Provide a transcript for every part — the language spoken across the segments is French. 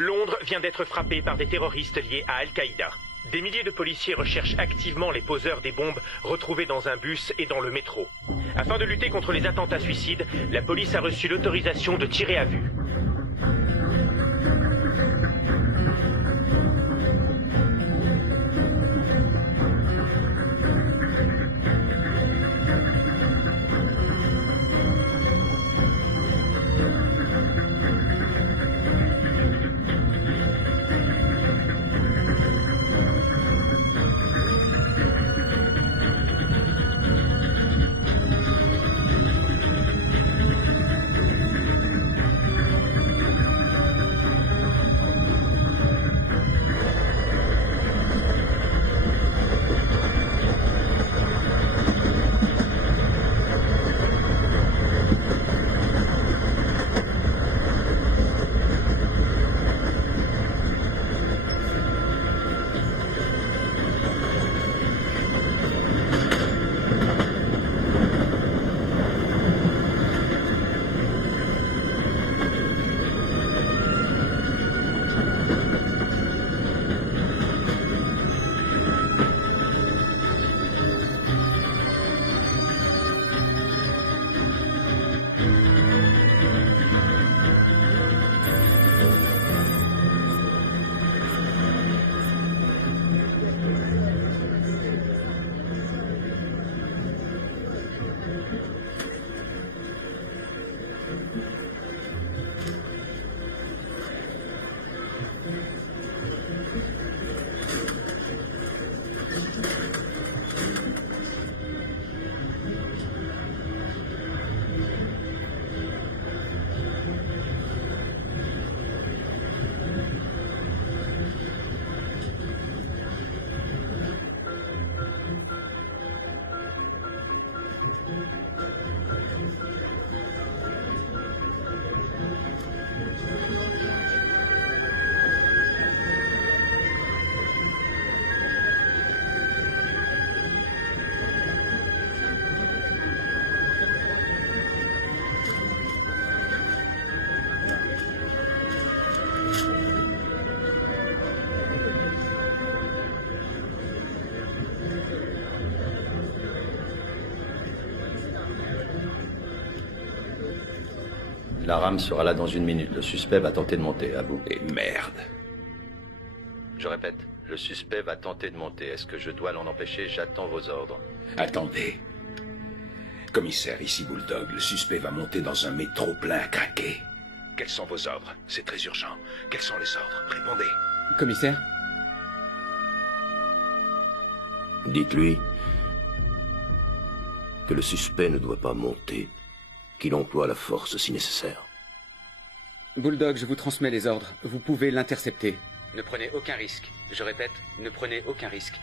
Londres vient d'être frappé par des terroristes liés à Al-Qaïda. Des milliers de policiers recherchent activement les poseurs des bombes retrouvés dans un bus et dans le métro. Afin de lutter contre les attentats suicides, la police a reçu l'autorisation de tirer à vue. La rame sera là dans 1 minute. Le suspect va tenter de monter, à vous. Et merde. Je répète, le suspect va tenter de monter. Est-ce que je dois l'en empêcher? J'attends vos ordres. Attendez. Commissaire, ici Bulldog. Le suspect va monter dans un métro plein à craquer. Quels sont vos ordres? C'est très urgent. Quels sont les ordres? Répondez. Commissaire? Dites-lui que le suspect ne doit pas monter, qu'il emploie la force si nécessaire. Bulldog, je vous transmets les ordres. Vous pouvez l'intercepter. Ne prenez aucun risque. Je répète, ne prenez aucun risque.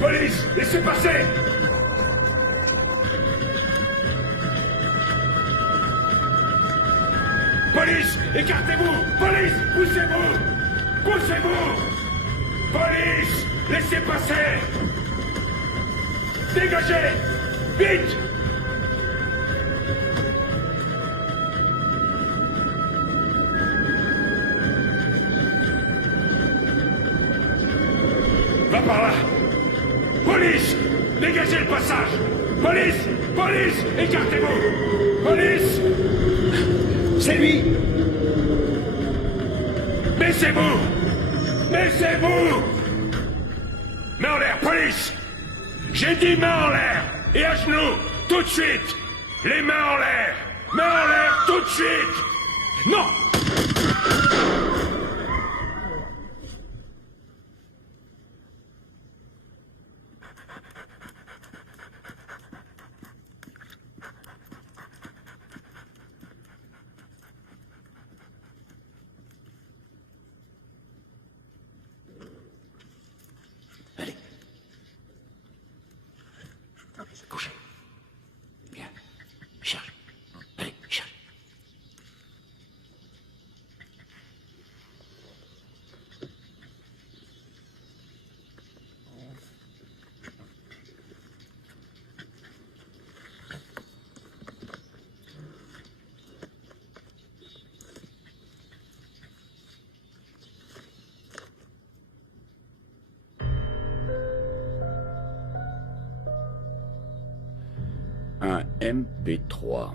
Police, laissez passer! Police, écartez-vous! Police, poussez-vous! Poussez-vous! Police, laissez passer! Dégagez! Vite! Va par là! Police! Dégagez le passage! Police! Police! Écartez-vous! Police! C'est lui! Baissez-vous! Baissez-vous! Main en l'air, police! J'ai dit main en l'air! Et à genoux! Tout de suite! Les mains en l'air! Main en l'air, tout de suite! Non! Couchez. Bien. Cherche. Allez, cherche. Un MP3.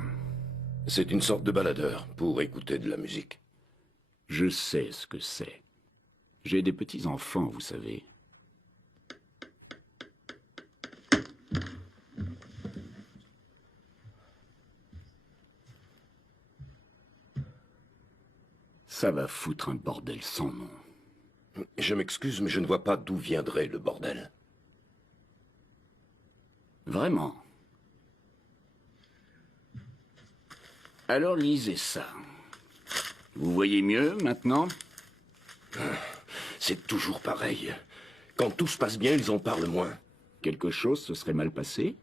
C'est une sorte de baladeur pour écouter de la musique. Je sais ce que c'est. J'ai des petits-enfants, vous savez. Ça va foutre un bordel sans nom. Je m'excuse, mais je ne vois pas d'où viendrait le bordel. Vraiment. Alors lisez ça. Vous voyez mieux maintenant? C'est toujours pareil. Quand tout se passe bien, ils en parlent moins. Quelque chose se serait mal passé?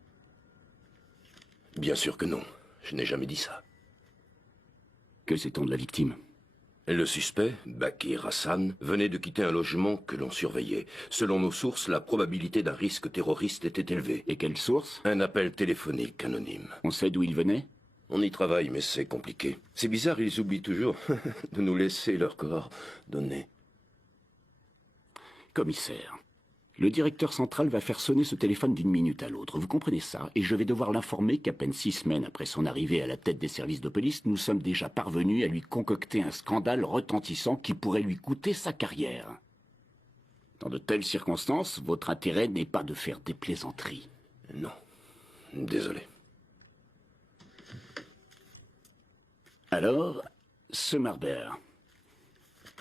Bien sûr que non. Je n'ai jamais dit ça. Que sait-on de la victime? Le suspect, Bakir Hassan, venait de quitter un logement que l'on surveillait. Selon nos sources, la probabilité d'un risque terroriste était élevée. Et quelle source? Un appel téléphonique anonyme. On sait d'où il venait? On y travaille, mais c'est compliqué. C'est bizarre, ils oublient toujours de nous laisser leurs coordonnées. Commissaire, le directeur central va faire sonner ce téléphone d'une minute à l'autre. Vous comprenez ça? Et je vais devoir l'informer qu'à peine 6 semaines après son arrivée à la tête des services de police, nous sommes déjà parvenus à lui concocter un scandale retentissant qui pourrait lui coûter sa carrière. Dans de telles circonstances, votre intérêt n'est pas de faire des plaisanteries. Non. Désolé. Alors, ce Marber,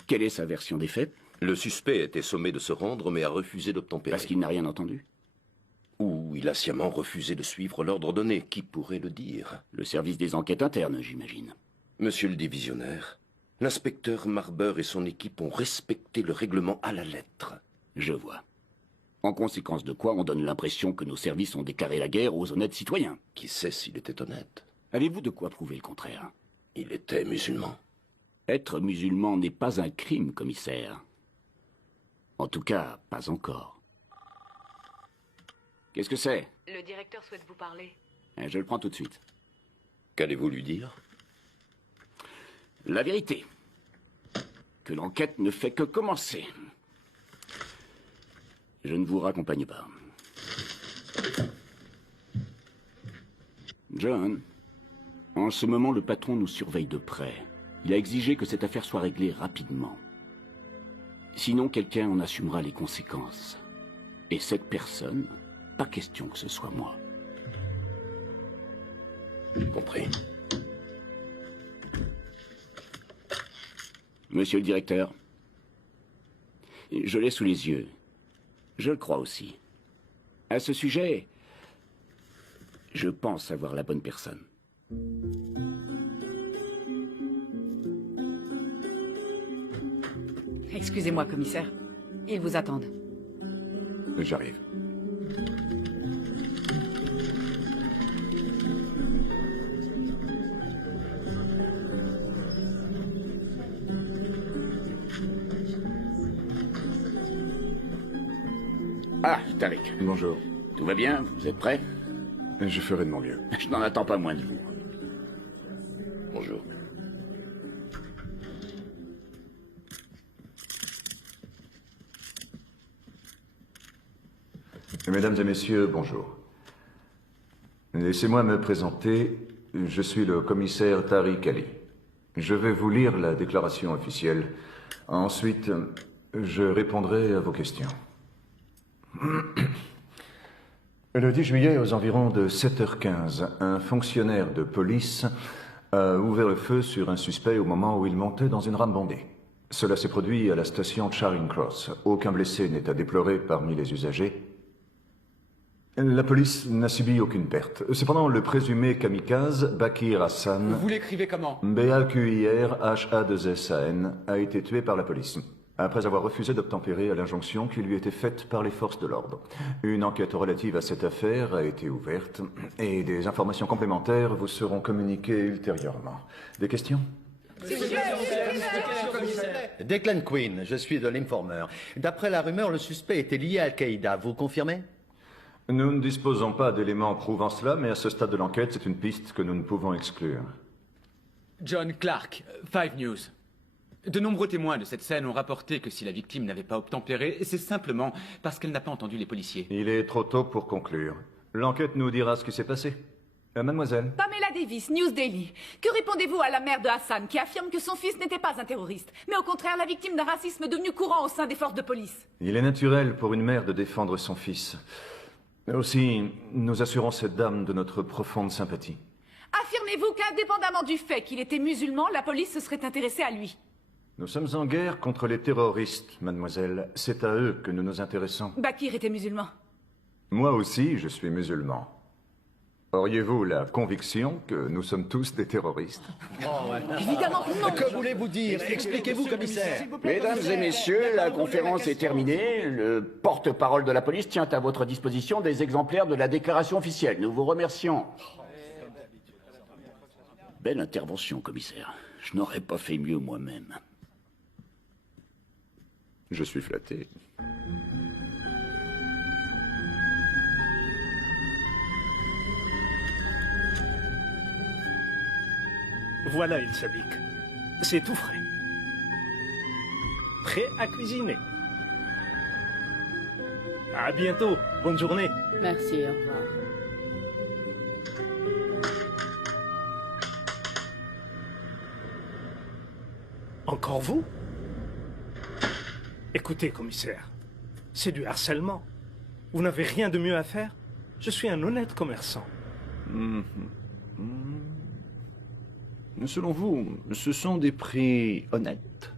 quelle est sa version des faits? Le suspect était sommé de se rendre, mais a refusé d'obtempérer. Parce qu'il n'a rien entendu? Ou il a sciemment refusé de suivre l'ordre donné. Qui pourrait le dire? Le service des enquêtes internes, j'imagine. Monsieur le divisionnaire, l'inspecteur Marber et son équipe ont respecté le règlement à la lettre. Je vois. En conséquence de quoi, on donne l'impression que nos services ont déclaré la guerre aux honnêtes citoyens. Qui sait s'il était honnête? Avez-vous de quoi prouver le contraire? Il était musulman. Être musulman n'est pas un crime, commissaire. En tout cas, pas encore. Qu'est-ce que c'est? Le directeur souhaite vous parler. Je le prends tout de suite. Qu'allez-vous lui dire? La vérité. Que l'enquête ne fait que commencer. Je ne vous raccompagne pas. John, en ce moment, le patron nous surveille de près. Il a exigé que cette affaire soit réglée rapidement. Sinon, quelqu'un en assumera les conséquences. Et cette personne, pas question que ce soit moi. Compris. Monsieur le directeur, je l'ai sous les yeux. Je le crois aussi. À ce sujet, je pense avoir la bonne personne. Excusez-moi, commissaire. Ils vous attendent. J'arrive. Ah, Tariq. Bonjour. Tout va bien? Vous êtes prêts? Je ferai de mon mieux. Je n'en attends pas moins de vous. Bonjour. Mesdames et messieurs, bonjour. Laissez-moi me présenter. Je suis le commissaire Tariq Ali. Je vais vous lire la déclaration officielle. Ensuite, je répondrai à vos questions. Le 10 juillet, aux environs de 7h15, un fonctionnaire de police a ouvert le feu sur un suspect au moment où il montait dans une rame bondée. Cela s'est produit à la station Charing Cross. Aucun blessé n'est à déplorer parmi les usagers. La police n'a subi aucune perte. Cependant, le présumé kamikaze, Bakir Hassan... Vous l'écrivez comment? B-A-Q-I-R-H-A-2-S-A-N, a été tué par la police, après avoir refusé d'obtempérer à l'injonction qui lui était faite par les forces de l'ordre. Une enquête relative à cette affaire a été ouverte, et des informations complémentaires vous seront communiquées ultérieurement. Des questions? Declan Quinn, je suis de l'Informer. D'après la rumeur, le suspect était lié à Al-Qaïda. Vous confirmez? Nous ne disposons pas d'éléments prouvant cela, mais à ce stade de l'enquête, c'est une piste que nous ne pouvons exclure. John Clark, 5 News. De nombreux témoins de cette scène ont rapporté que si la victime n'avait pas obtempéré, c'est simplement parce qu'elle n'a pas entendu les policiers. Il est trop tôt pour conclure. L'enquête nous dira ce qui s'est passé. Mademoiselle. Pamela Davis, News Daily. Que répondez-vous à la mère de Hassan qui affirme que son fils n'était pas un terroriste, mais au contraire la victime d'un racisme devenu courant au sein des forces de police? Il est naturel pour une mère de défendre son fils. Aussi, nous assurons cette dame de notre profonde sympathie. Affirmez-vous qu'indépendamment du fait qu'il était musulman, la police se serait intéressée à lui? Nous sommes en guerre contre les terroristes, mademoiselle. C'est à eux que nous nous intéressons. Bakir était musulman. Moi aussi, je suis musulman. Auriez-vous la conviction que nous sommes tous des terroristes? Évidemment que non. Que voulez-vous dire? Expliquez-vous, commissaire. Mesdames et messieurs, la conférence est terminée. Le porte-parole de la police tient à votre disposition des exemplaires de la déclaration officielle. Nous vous remercions. Belle intervention, commissaire. Je n'aurais pas fait mieux moi-même. Je suis flatté. Voilà Il Sabik. C'est tout frais. Prêt à cuisiner. À bientôt. Bonne journée. Merci, au revoir. Encore vous? Écoutez, commissaire, c'est du harcèlement. Vous n'avez rien de mieux à faire? Je suis un honnête commerçant. Selon vous, ce sont des prix honnêtes?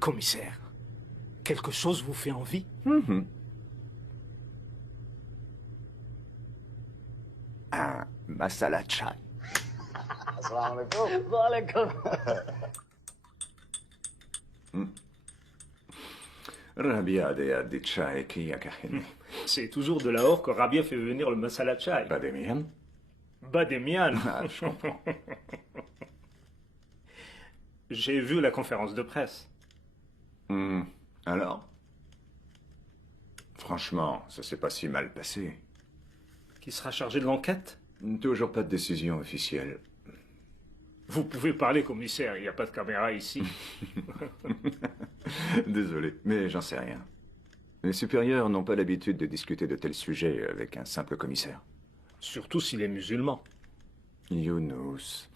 Commissaire, quelque chose vous fait envie? Un masala chai. Rabia de addi chai qui a kahini. C'est toujours de Lahore que Rabia fait venir le masala chai. Bademian? Bademian. Ah, je comprends. J'ai vu la conférence de presse. Alors? Franchement, ça s'est pas si mal passé. Qui sera chargé de l'enquête? Toujours pas de décision officielle. Vous pouvez parler, commissaire, il n'y a pas de caméra ici. Désolé, mais j'en sais rien. Les supérieurs n'ont pas l'habitude de discuter de tels sujets avec un simple commissaire. Surtout s'il est musulman. Younous,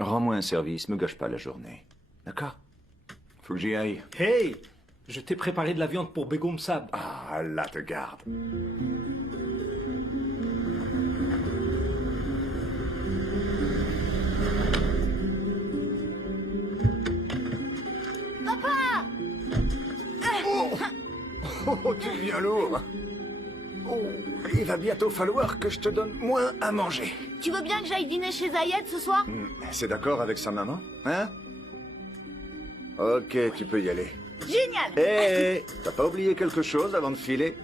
rends-moi un service, me gâche pas la journée. D'accord? Faut que j'y aille. Hey! Je t'ai préparé de la viande pour Begum Sab. Ah, là te garde. Oh, tu deviens lourd. Oh, il va bientôt falloir que je te donne moins à manger. Tu veux bien que j'aille dîner chez Zayed ce soir? C'est d'accord avec sa maman, hein? Ok, tu peux y aller. Génial! Hé, t'as pas oublié quelque chose avant de filer?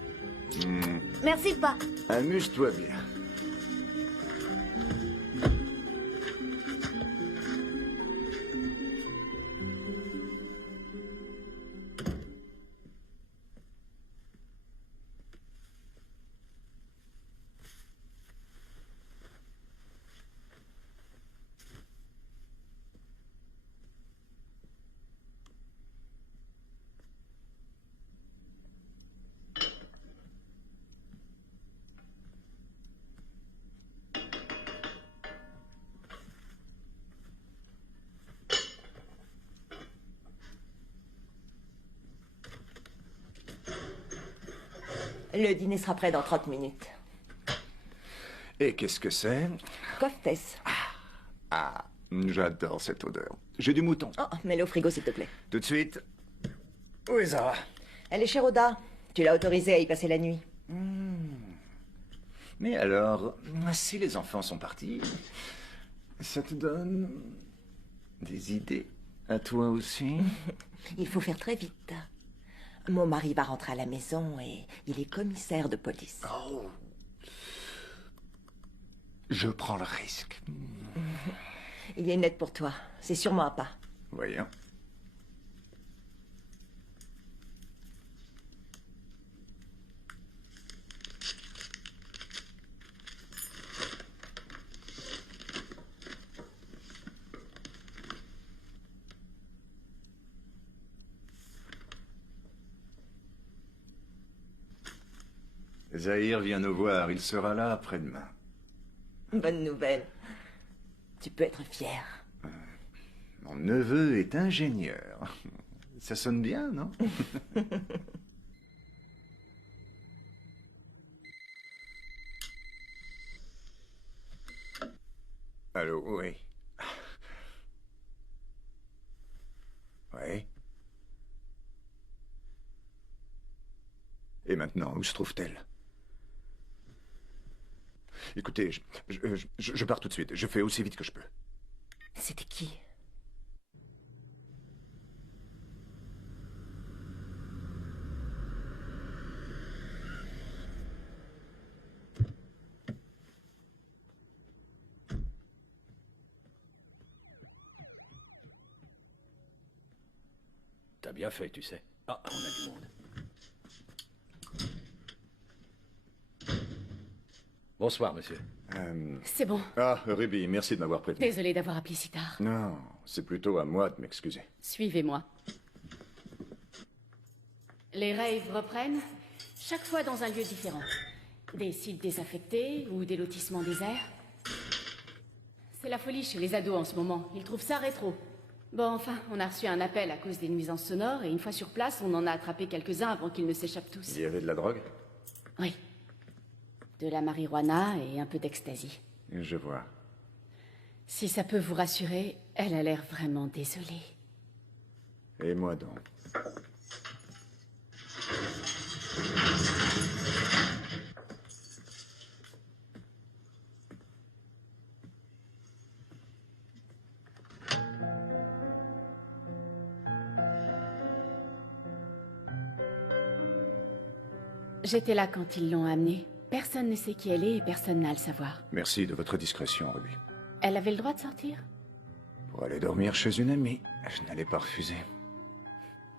Merci, pas. Amuse-toi bien. Le dîner sera prêt dans 30 minutes. Et qu'est-ce que c'est? Koftes. Ah, j'adore cette odeur. J'ai du mouton. Oh, mets-le au frigo, s'il te plaît. Tout de suite. Où est Zara? Elle est chez Rhoda. Tu l'as autorisée à y passer la nuit. Mais alors, si les enfants sont partis, ça te donne des idées à toi aussi? Il faut faire très vite. Mon mari va rentrer à la maison et il est commissaire de police. Oh. Je prends le risque. Il y a une lettre pour toi. C'est sûrement un pas. Voyons. Zahir vient nous voir, il sera là après-demain. Bonne nouvelle. Tu peux être fier. Mon neveu est ingénieur. Ça sonne bien, non? Allô, oui. Oui. Et maintenant, où se trouve-t-elle? Écoutez, je pars tout de suite. Je fais aussi vite que je peux. C'était qui? T'as bien fait, tu sais. Ah, on a du monde. Bonsoir, monsieur. C'est bon. Ah, Ruby, merci de m'avoir prévenu. Désolée d'avoir appelé si tard. Non, c'est plutôt à moi de m'excuser. Suivez-moi. Les raves reprennent, chaque fois dans un lieu différent. Des sites désaffectés ou des lotissements déserts. C'est la folie chez les ados en ce moment. Ils trouvent ça rétro. Bon, enfin, on a reçu un appel à cause des nuisances sonores et une fois sur place, on en a attrapé quelques-uns avant qu'ils ne s'échappent tous. Il y avait de la drogue? Oui. De la marijuana et un peu d'ecstasy. Je vois. Si ça peut vous rassurer, elle a l'air vraiment désolée. Et moi donc? J'étais là quand ils l'ont amenée. Personne ne sait qui elle est et personne n'a à le savoir. Merci de votre discrétion, Ruby. Elle avait le droit de sortir? Pour aller dormir chez une amie, je n'allais pas refuser.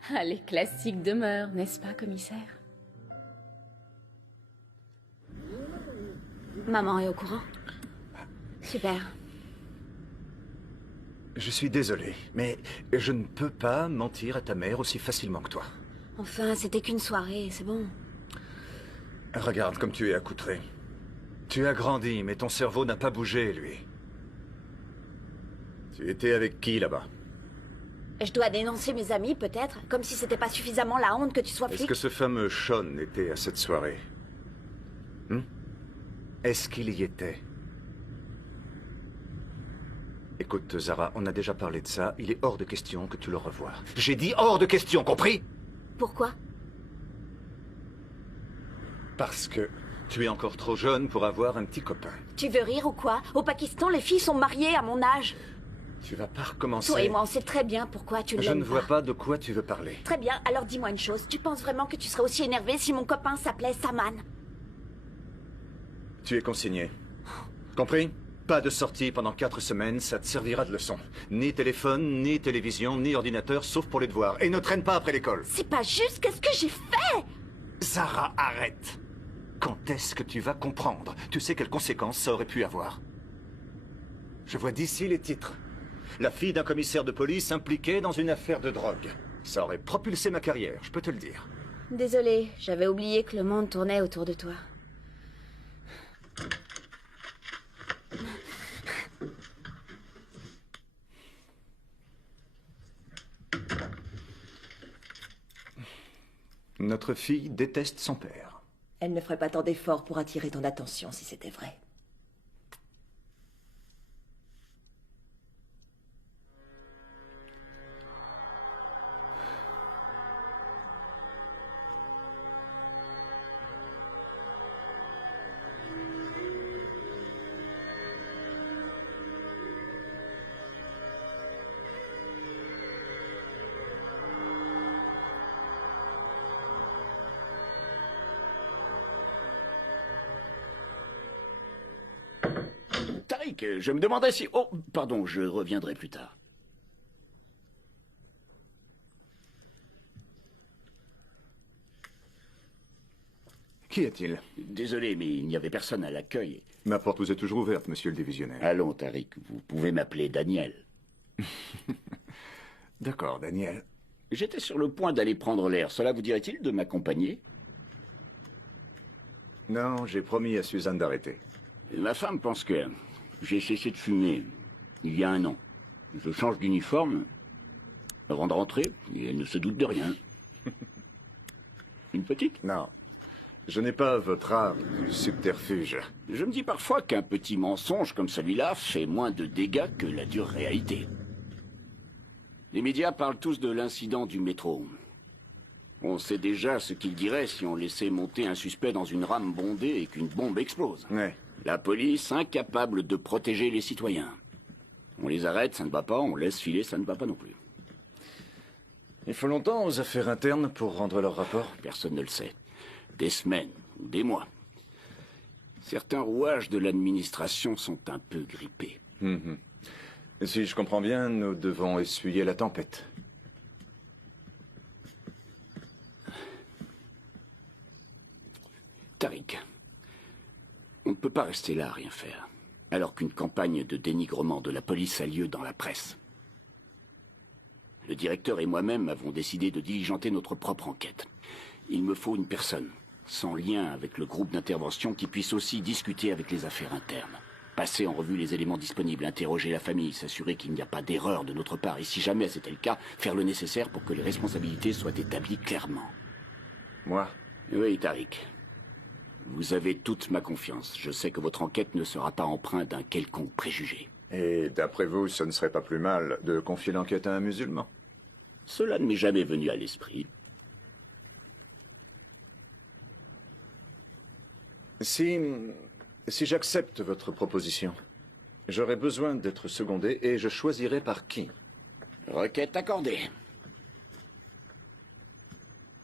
Ah, les classiques demeurent, n'est-ce pas, commissaire? Maman est au courant? Super. Je suis désolé, mais je ne peux pas mentir à ta mère aussi facilement que toi. Enfin, c'était qu'une soirée, c'est bon. Regarde comme tu es accoutré. Tu as grandi, mais ton cerveau n'a pas bougé, lui. Tu étais avec qui, là-bas? Je dois dénoncer mes amis, peut-être? Comme si c'était pas suffisamment la honte que tu sois flic? Est-ce que ce fameux Sean était à cette soirée? Est-ce qu'il y était? Écoute, Zara, on a déjà parlé de ça. Il est hors de question que tu le revoies. J'ai dit hors de question, compris? Pourquoi? Parce que tu es encore trop jeune pour avoir un petit copain. Tu veux rire ou quoi? Au Pakistan, les filles sont mariées à mon âge. Tu vas pas recommencer. Toi et moi, on sait très bien pourquoi tu ne l'aimes pas. Je ne vois pas de quoi tu veux parler. Très bien, alors dis-moi une chose. Tu penses vraiment que tu serais aussi énervé si mon copain s'appelait Saman? Tu es consigné. Compris? Pas de sortie pendant 4 semaines, ça te servira de leçon. Ni téléphone, ni télévision, ni ordinateur, sauf pour les devoirs. Et ne traîne pas après l'école. C'est pas juste, qu'est-ce que j'ai fait? Zara, arrête. Quand est-ce que tu vas comprendre? Tu sais quelles conséquences ça aurait pu avoir. Je vois d'ici les titres. La fille d'un commissaire de police impliquée dans une affaire de drogue. Ça aurait propulsé ma carrière, je peux te le dire. Désolée, j'avais oublié que le monde tournait autour de toi. Notre fille déteste son père. Elle ne ferait pas tant d'efforts pour attirer ton attention si c'était vrai. Tariq, je me demandais si... Oh, pardon, je reviendrai plus tard. Qui est-il? Désolé, mais il n'y avait personne à l'accueil. Ma porte vous est toujours ouverte, monsieur le divisionnaire. Allons, Tariq, vous pouvez m'appeler Daniel. D'accord, Daniel. J'étais sur le point d'aller prendre l'air. Cela vous dirait-il de m'accompagner? Non, j'ai promis à Suzanne d'arrêter. Ma femme pense que j'ai cessé de fumer il y a 1 an. Je change d'uniforme avant de rentrer et elle ne se doute de rien. Une petite? Non. Je n'ai pas votre art du subterfuge. Je me dis parfois qu'un petit mensonge comme celui-là fait moins de dégâts que la dure réalité. Les médias parlent tous de l'incident du métro. On sait déjà ce qu'ils diraient si on laissait monter un suspect dans une rame bondée et qu'une bombe explose. Ouais. La police incapable de protéger les citoyens. On les arrête, ça ne va pas, on laisse filer, ça ne va pas non plus. Il faut longtemps aux affaires internes pour rendre leur rapport? Personne ne le sait. Des semaines ou des mois. Certains rouages de l'administration sont un peu grippés. Si je comprends bien, nous devons essuyer la tempête. Tariq, on ne peut pas rester là à rien faire, alors qu'une campagne de dénigrement de la police a lieu dans la presse. Le directeur et moi-même avons décidé de diligenter notre propre enquête. Il me faut une personne, sans lien avec le groupe d'intervention, qui puisse aussi discuter avec les affaires internes. Passer en revue les éléments disponibles, interroger la famille, s'assurer qu'il n'y a pas d'erreur de notre part, et si jamais c'était le cas, faire le nécessaire pour que les responsabilités soient établies clairement. Moi? Oui, Tariq. Vous avez toute ma confiance. Je sais que votre enquête ne sera pas empreinte d'un quelconque préjugé. Et d'après vous, ce ne serait pas plus mal de confier l'enquête à un musulman? Cela ne m'est jamais venu à l'esprit. Si j'accepte votre proposition, j'aurai besoin d'être secondé et je choisirai par qui? Requête accordée.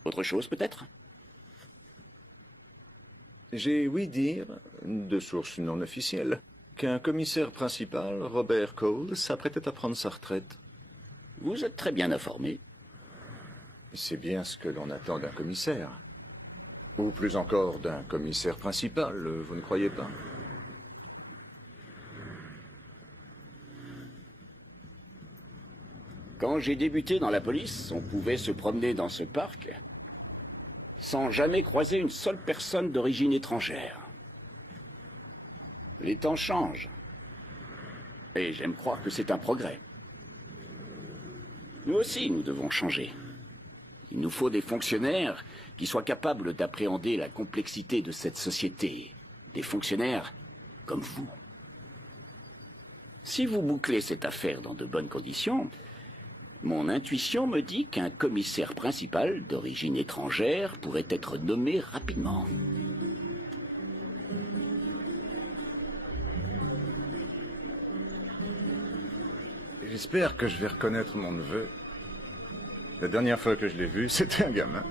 Autre chose, peut-être? J'ai ouï dire, de sources non officielles, qu'un commissaire principal, Robert Cole, s'apprêtait à prendre sa retraite. Vous êtes très bien informé. C'est bien ce que l'on attend d'un commissaire. Ou plus encore d'un commissaire principal, vous ne croyez pas? Quand j'ai débuté dans la police, on pouvait se promener dans ce parc sans jamais croiser une seule personne d'origine étrangère. Les temps changent. Et j'aime croire que c'est un progrès. Nous aussi, nous devons changer. Il nous faut des fonctionnaires qui soient capables d'appréhender la complexité de cette société. Des fonctionnaires comme vous. Si vous bouclez cette affaire dans de bonnes conditions, mon intuition me dit qu'un commissaire principal d'origine étrangère pourrait être nommé rapidement. J'espère que je vais reconnaître mon neveu. La dernière fois que je l'ai vu, c'était un gamin.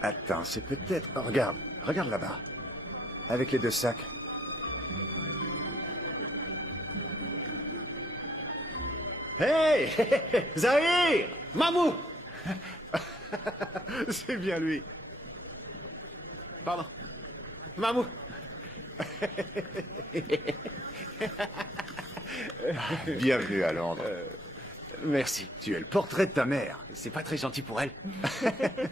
Attends, c'est peut-être... Oh, regarde là-bas. Avec les 2 sacs. Hey Zahir Mamou! C'est bien lui. Pardon. Mamou! Bienvenue à Londres. Merci. Tu es le portrait de ta mère. C'est pas très gentil pour elle.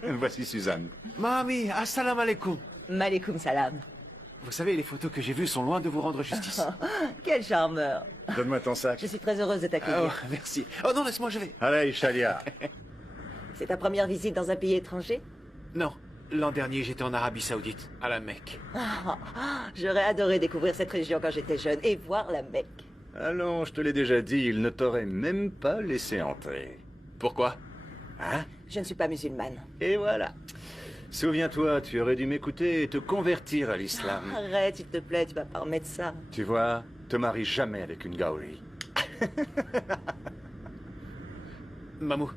Voici Suzanne. Mami, assalamu alaikum. Malekoum salam. Vous savez, les photos que j'ai vues sont loin de vous rendre justice. Quel charmeur. Donne-moi ton sac. Je suis très heureuse de t'accueillir. Oh, merci. Oh non, laisse-moi, je vais. Allez, Shalia. C'est ta première visite dans un pays étranger? Non. L'an dernier, j'étais en Arabie Saoudite, à la Mecque. J'aurais adoré découvrir cette région quand j'étais jeune et voir la Mecque. Allons, je te l'ai déjà dit, il ne t'aurait même pas laissé entrer. Pourquoi? Hein? Je ne suis pas musulmane. Et voilà. Souviens-toi, tu aurais dû m'écouter et te convertir à l'islam. Arrête, s'il te plaît, tu vas pas remettre ça. Tu vois, te marie jamais avec une Gaouli. Mamou,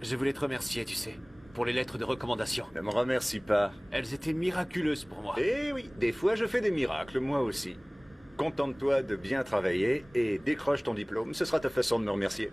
je voulais te remercier, tu sais, pour les lettres de recommandation. Ne me remercie pas. Elles étaient miraculeuses pour moi. Eh oui, des fois je fais des miracles, moi aussi. Contente-toi de bien travailler et décroche ton diplôme. Ce sera ta façon de me remercier.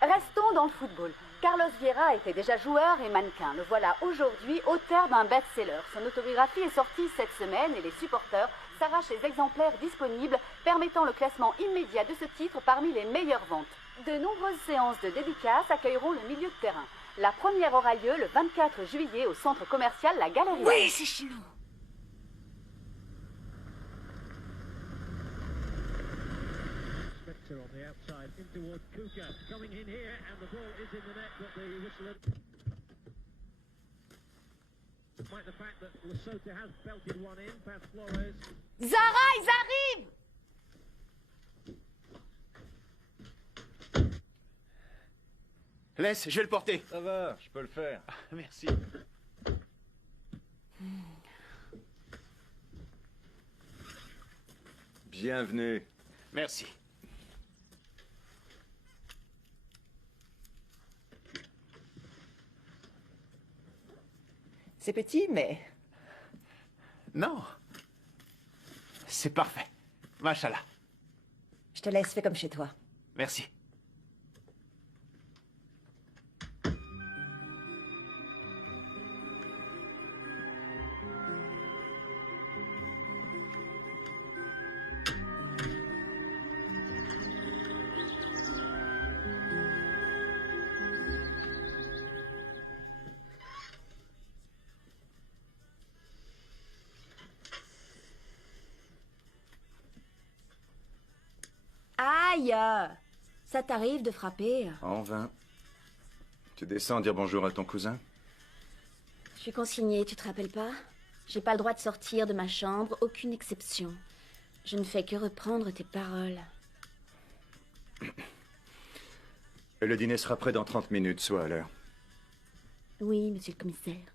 Restons dans le football. Carlos Vieira était déjà joueur et mannequin. Le voilà aujourd'hui auteur d'un best-seller. Son autobiographie est sortie cette semaine et les supporters s'arrachent les exemplaires disponibles, permettant le classement immédiat de ce titre parmi les meilleures ventes. De nombreuses séances de dédicaces accueilleront le milieu de terrain. La première aura lieu le 24 juillet au centre commercial La Galerie. Oui, c'est chez nous. Zara, ils arrivent! Laisse, je vais le porter. Ça va, je peux le faire. Merci. Bienvenue. Merci. C'est petit, mais... Non. C'est parfait. Machallah. Je te laisse, fais comme chez toi. Merci. Aïe! Ça t'arrive de frapper? En vain. Tu descends dire bonjour à ton cousin? Je suis consignée, tu te rappelles pas? J'ai pas le droit de sortir de ma chambre, aucune exception. Je ne fais que reprendre tes paroles. Le dîner sera prêt dans 30 minutes, sois à l'heure. Oui, monsieur le commissaire.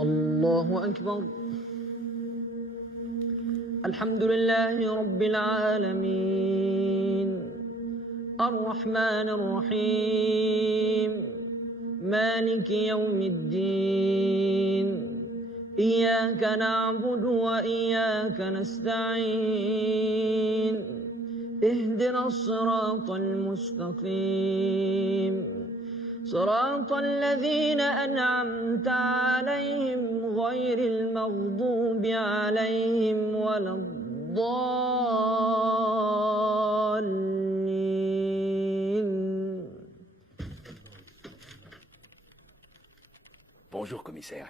الله أكبر الحمد لله رب العالمين الرحمن الرحيم مالك يوم الدين إياك نعبد وإياك نستعين اهدنا الصراط المستقيم صراط الذين أنعمت عليهم غير المغضوب عليهم ولا الضالين. Bonjour, commissaire.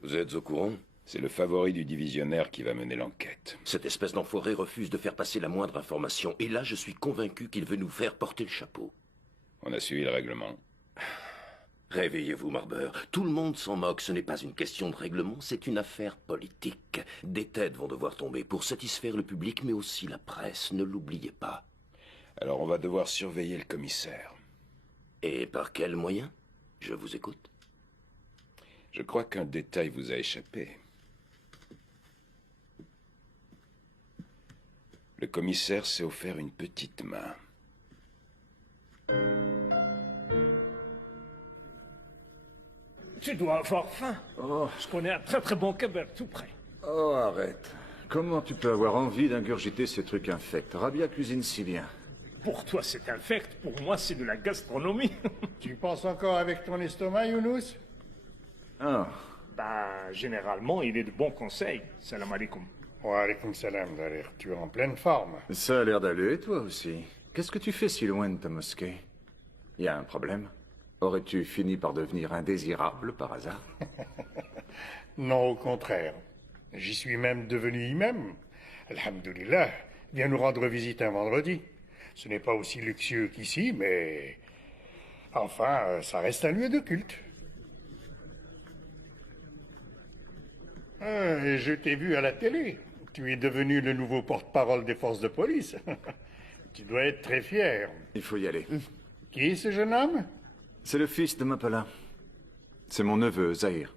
Vous êtes au courant? C'est le favori du divisionnaire qui va mener l'enquête. Cette espèce d'enfoiré refuse de faire passer la moindre information. Et là, je suis convaincu qu'il veut nous faire porter le chapeau. On a suivi le règlement. Réveillez-vous, Marber. Tout le monde s'en moque. Ce n'est pas une question de règlement, c'est une affaire politique. Des têtes vont devoir tomber pour satisfaire le public, mais aussi la presse. Ne l'oubliez pas. Alors on va devoir surveiller le commissaire. Et par quels moyens? Je vous écoute. Je crois qu'un détail vous a échappé. Le commissaire s'est offert une petite main. Tu dois avoir faim. Oh. Je connais un très bon kebab tout près. Oh, arrête. Comment tu peux avoir envie d'ingurgiter ces trucs infects? Rabia cuisine si bien. Pour toi, c'est infect. Pour moi, c'est de la gastronomie. Tu penses encore avec ton estomac, Younous? Ah. Bah, généralement, il est de bons conseils. Salam alaikum. Wa alaikum salam, Darir. Tu es en pleine forme. Ça a l'air d'aller, toi aussi. Qu'est-ce que tu fais si loin de ta mosquée? Y a un problème? Aurais-tu fini par devenir indésirable par hasard? Non, au contraire. J'y suis même devenu imam. Alhamdulillah, Viens nous rendre visite un vendredi. Ce n'est pas aussi luxueux qu'ici, mais... Enfin, ça reste un lieu de culte. Et je t'ai vu à la télé. Tu es devenu le nouveau porte-parole des forces de police. Tu dois être très fier. Il faut y aller. Qui est ce jeune homme? C'est le fils de Mapala. C'est mon neveu, Zahir.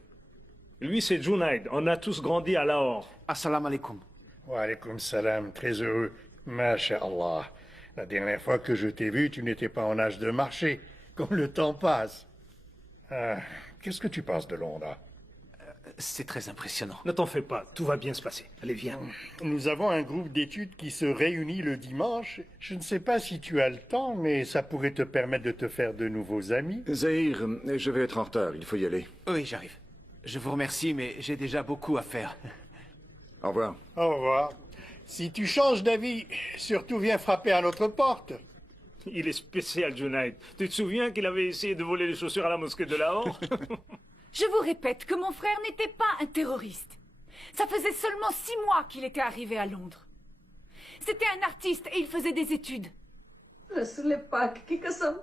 Lui, c'est Junaid. On a tous grandi à Lahore. Assalamu alaikum. Wa alaikum salam, très heureux. Masha'Allah. La dernière fois que je t'ai vu, tu n'étais pas en âge de marcher. Comme le temps passe. Qu'est-ce que tu penses de Londres? C'est très impressionnant. Ne t'en fais pas, tout va bien se passer. Allez, viens. Nous avons un groupe d'études qui se réunit le dimanche. Je ne sais pas si tu as le temps, mais ça pourrait te permettre de te faire de nouveaux amis. Zahir, je vais être en retard, il faut y aller. Oui, j'arrive. Je vous remercie, mais j'ai déjà beaucoup à faire. Au revoir. Au revoir. Si tu changes d'avis, surtout viens frapper à notre porte. Il est spécial, Junaid. Tu te souviens qu'il avait essayé de voler les chaussures à la mosquée de Lahore? Je vous répète que mon frère n'était pas un terroriste. Ça faisait seulement 6 mois qu'il était arrivé à Londres. C'était un artiste et il faisait des études. रसूल पाक की कसम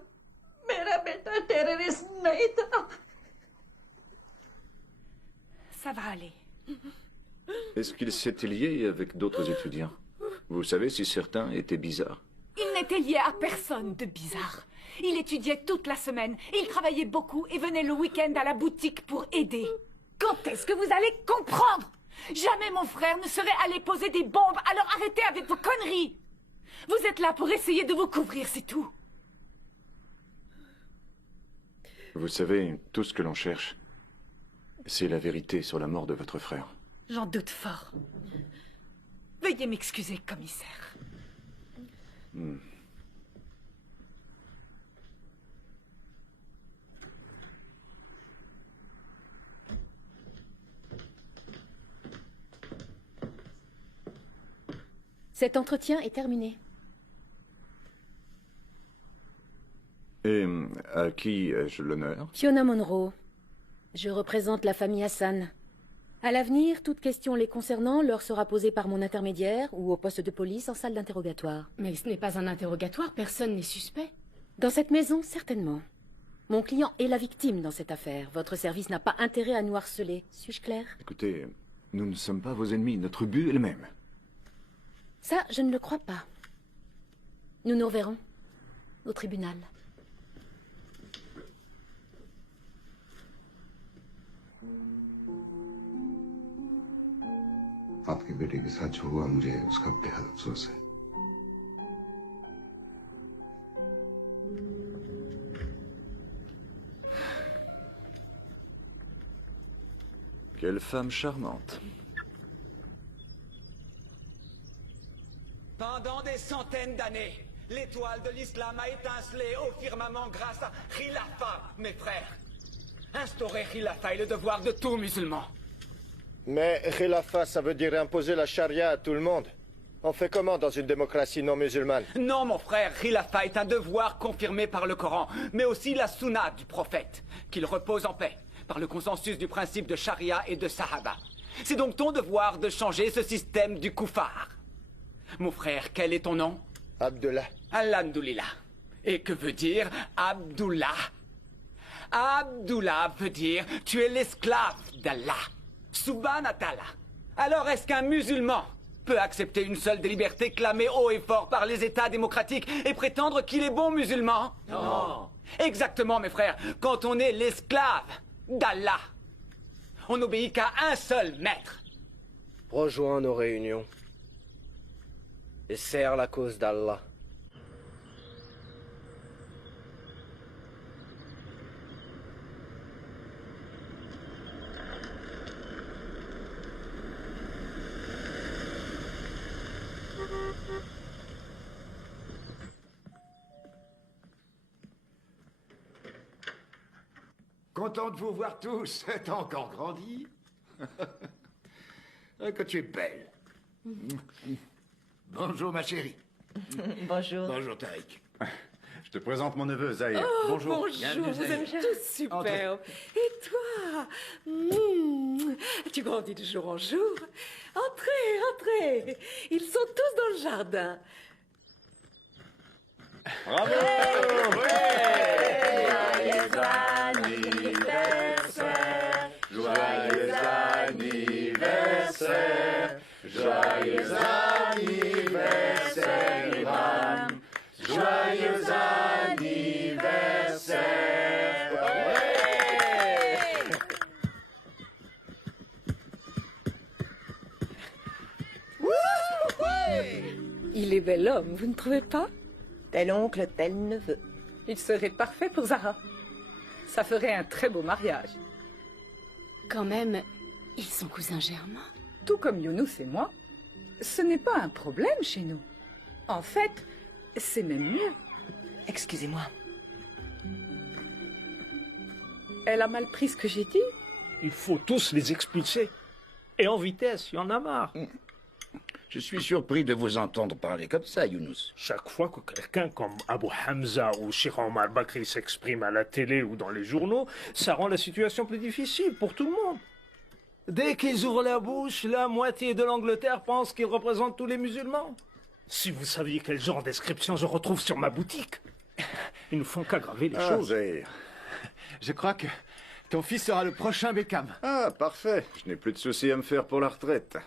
मेरा बेटा टेररिस्ट नहीं था. Ça va aller. Est-ce qu'il s'était lié avec d'autres étudiants? Vous savez si certains étaient bizarres? Il n'était lié à personne de bizarre. Il étudiait toute la semaine, il travaillait beaucoup et venait le week-end à la boutique pour aider. Quand est-ce que vous allez comprendre? Jamais mon frère ne serait allé poser des bombes, alors arrêtez avec vos conneries. Vous êtes là pour essayer de vous couvrir, c'est tout. Vous savez, tout ce que l'on cherche, c'est la vérité sur la mort de votre frère. J'en doute fort. Veuillez m'excuser, commissaire. Cet entretien est terminé. Et à qui ai-je l'honneur? Fiona Monroe. Je représente la famille Hassan. À l'avenir, toute question les concernant leur sera posée par mon intermédiaire ou au poste de police en salle d'interrogatoire. Mais ce n'est pas un interrogatoire, personne n'est suspect. Dans cette maison, certainement. Mon client est la victime dans cette affaire. Votre service n'a pas intérêt à nous harceler. Suis-je clair? Écoutez, nous ne sommes pas vos ennemis. Notre but est le même. Ça, je ne le crois pas. Nous nous reverrons au tribunal. आपकी बेटी के साथ जो हुआ मुझे उसका बेहद अफसोस है. Quelle femme charmante. Pendant des centaines d'années, l'étoile de l'islam a étincelé au firmament grâce à Khilafa, mes frères. Instaurer Khilafa est le devoir de tout musulman. Mais Khilafa, ça veut dire imposer la charia à tout le monde. On fait comment dans une démocratie non musulmane? Non, mon frère, Khilafa est un devoir confirmé par le Coran, mais aussi la sunna du prophète, qu'il repose en paix, par le consensus du principe de charia et de sahaba. C'est donc ton devoir de changer ce système du koufar. Mon frère, quel est ton nom? Abdullah. Alhamdulillah. Et que veut dire Abdullah? Abdullah veut dire tu es l'esclave d'Allah. Subhanallah. Alors est-ce qu'un musulman peut accepter une seule des libertés clamées haut et fort par les États démocratiques et prétendre qu'il est bon musulman? Non. Exactement, mes frères. Quand on est l'esclave d'Allah, on n'obéit qu'à un seul maître. Rejoins nos réunions et serre la cause d'Allah. Content de vous voir tous. T'as encore grandi. Que tu es belle. Bonjour, ma chérie. Bonjour. Bonjour, Tariq. Je te présente mon neveu, Zahir. Oh, Bonjour. Bonjour, vous êtes tous superbes. Et toi tu grandis de jour en jour. Entrez, entrez. Ils sont tous dans le jardin. Bravo! Joyeux anniversaire, joyeux anniversaire, Ivan. Joyeux anniversaire. Il est bel homme, vous ne trouvez pas? Tel oncle, tel neveu. Il serait parfait pour Zara. Ça ferait un très beau mariage. Quand même, ils sont cousins germains. Tout comme Younous et moi, ce n'est pas un problème chez nous. En fait, c'est même mieux. Excusez-moi. Elle a mal pris ce que j'ai dit? Il faut tous les expulser. Et en vitesse, il y en a marre. Je suis surpris de vous entendre parler comme ça, Younous. Chaque fois que quelqu'un comme Abu Hamza ou Sheikh Omar Bakri s'exprime à la télé ou dans les journaux, ça rend la situation plus difficile pour tout le monde. Dès qu'ils ouvrent la bouche, la moitié de l'Angleterre pense qu'ils représentent tous les musulmans. Si vous saviez quel genre d'inscription je retrouve sur ma boutique, ils ne font qu'aggraver les choses. Zahir. Je crois que ton fils sera le prochain Beckham. Ah, parfait. Je n'ai plus de soucis à me faire pour la retraite.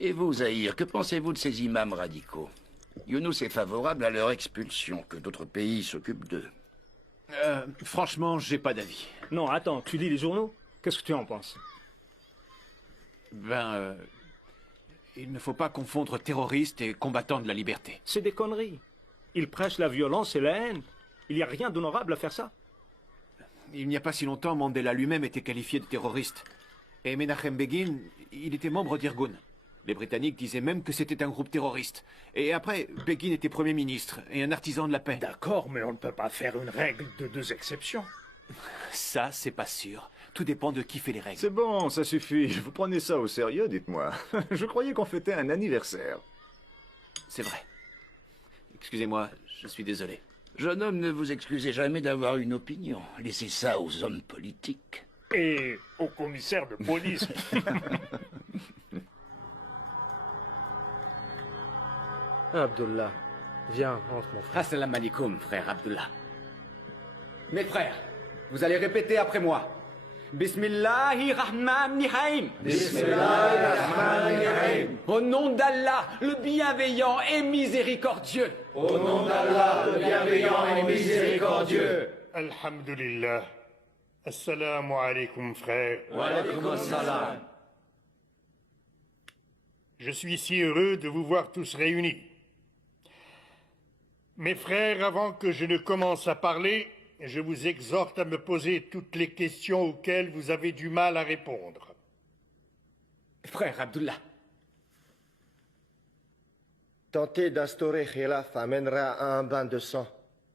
Et vous, Zahir, que pensez-vous de ces imams radicaux? Younous est favorable à leur expulsion, que d'autres pays s'occupent d'eux. Franchement, j'ai pas d'avis. Non, attends, tu lis les journaux? Qu'est-ce que tu en penses? Il ne faut pas confondre terroristes et combattants de la liberté. C'est des conneries. Ils prêchent la violence et la haine. Il n'y a rien d'honorable à faire ça. Il n'y a pas si longtemps, Mandela lui-même était qualifié de terroriste. Et Menachem Begin, il était membre d'Irgun. Les Britanniques disaient même que c'était un groupe terroriste. Et après, Begin était Premier ministre et un artisan de la paix. D'accord, mais on ne peut pas faire une règle de 2 exceptions. Ça, c'est pas sûr. Tout dépend de qui fait les règles. C'est bon, ça suffit. Vous prenez ça au sérieux, dites-moi. Je croyais qu'on fêtait un anniversaire. C'est vrai. Excusez-moi, je suis désolé. Jeune homme, ne vous excusez jamais d'avoir une opinion. Laissez ça aux hommes politiques. Et au commissaire de police. Abdullah, viens, entre mon frère. Assalamu alaikum, frère Abdullah. Mes frères, vous allez répéter après moi. Bismillahirrahmanirrahim. Bismillahirrahmanirrahim. Au nom d'Allah, le bienveillant et miséricordieux. Au nom d'Allah, le bienveillant et miséricordieux. Alhamdulillah. Assalamu alaikum, frère. Wa alaikum assalam. Je suis si heureux de vous voir tous réunis. Mes frères, avant que je ne commence à parler, je vous exhorte à me poser toutes les questions auxquelles vous avez du mal à répondre. Frère Abdullah. Tenter d'instaurer Khilaf amènera à un bain de sang.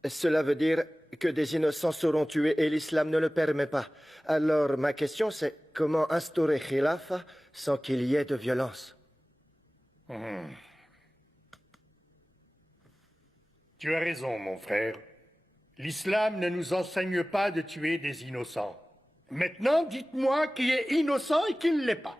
Cela veut dire que des innocents seront tués et l'islam ne le permet pas. Alors ma question c'est comment instaurer Khilaf sans qu'il y ait de violence? Tu as raison, mon frère. L'islam ne nous enseigne pas de tuer des innocents. Maintenant, dites-moi qui est innocent et qui ne l'est pas.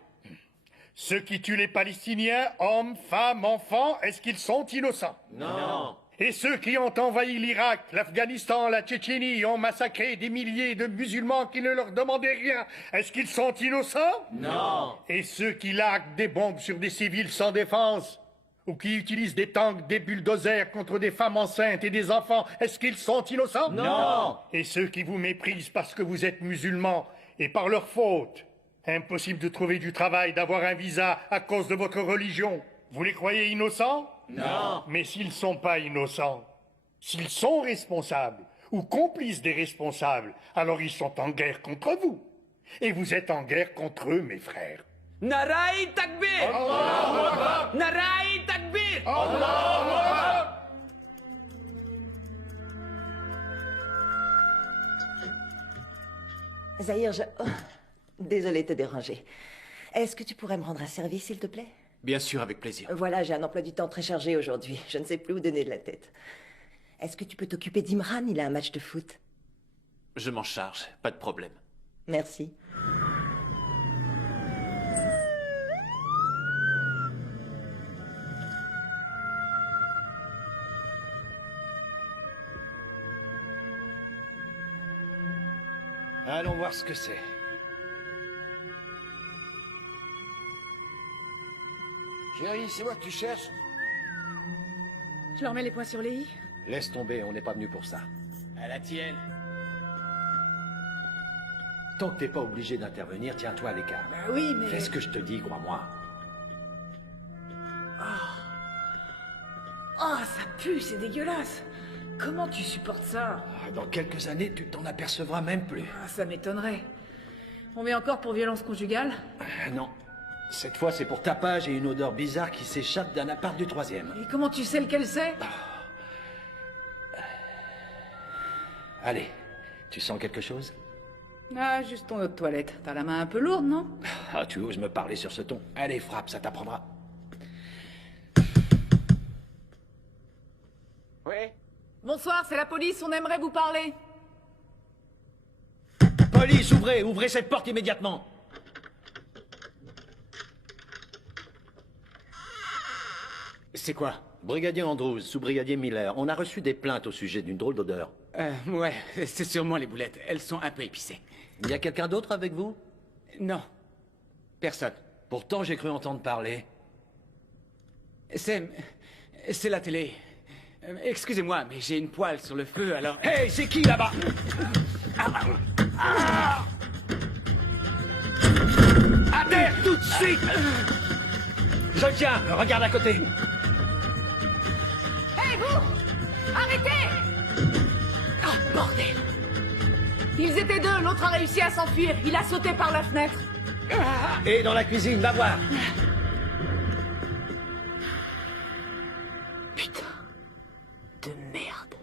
Ceux qui tuent les Palestiniens, hommes, femmes, enfants, est-ce qu'ils sont innocents? Non. Et ceux qui ont envahi l'Irak, l'Afghanistan, la Tchétchénie, ont massacré des milliers de musulmans qui ne leur demandaient rien, est-ce qu'ils sont innocents? Non. Et ceux qui larguent des bombes sur des civils sans défense, ou qui utilisent des tanks, des bulldozers contre des femmes enceintes et des enfants, est-ce qu'ils sont innocents? Non. Et ceux qui vous méprisent parce que vous êtes musulmans, et par leur faute, impossible de trouver du travail, d'avoir un visa à cause de votre religion, vous les croyez innocents? Non. Mais s'ils ne sont pas innocents, s'ils sont responsables, ou complices des responsables, alors ils sont en guerre contre vous. Et vous êtes en guerre contre eux, mes frères. Narai Takbir! Allahu Akbar! Narai Takbir! Allahu Akbar! Zahir, désolé de te déranger. Est-ce que tu pourrais me rendre un service, s'il te plaît? Bien sûr, avec plaisir. Voilà, j'ai un emploi du temps très chargé aujourd'hui. Je ne sais plus où donner de la tête. Est-ce que tu peux t'occuper d'Imran? Il a un match de foot. Je m'en charge, pas de problème. Merci. Allons voir ce que c'est. Chérie, c'est moi que tu cherches? Je leur mets les points sur les i. Laisse tomber, on n'est pas venu pour ça. À la tienne. Tant que t'es pas obligé d'intervenir, tiens-toi à l'écart. Bah oui, mais... Fais ce que je te dis, crois-moi. Oh, ça pue, c'est dégueulasse. Comment tu supportes ça? Dans quelques années, tu t'en apercevras même plus. Ah, ça m'étonnerait. On met encore pour violence conjugale? Non. Cette fois, c'est pour tapage et une odeur bizarre qui s'échappe d'un appart du 3e. Et comment tu sais lequel c'est? Allez, tu sens quelque chose? Ah, juste ton eau de toilette. T'as la main un peu lourde, non? Ah, tu oses me parler sur ce ton? Allez, frappe, ça t'apprendra. Oui? Bonsoir, c'est la police, on aimerait vous parler. Police, ouvrez cette porte immédiatement. C'est quoi? Brigadier Andrews, sous-brigadier Miller, on a reçu des plaintes au sujet d'une drôle d'odeur. Ouais, c'est sûrement les boulettes. Elles sont un peu épicées. Il y a quelqu'un d'autre avec vous? Non. Personne. Pourtant, j'ai cru entendre parler. C'est la télé. Excusez-moi, mais j'ai une poêle sur le feu, alors... Hey, c'est qui là-bas? À terre, tout de suite! Je tiens, regarde à côté. Hé, vous! Arrêtez! Oh, bordel! Ils étaient deux, l'autre a réussi à s'enfuir. Il a sauté par la fenêtre. Et dans la cuisine, va voir. Putain. De merde.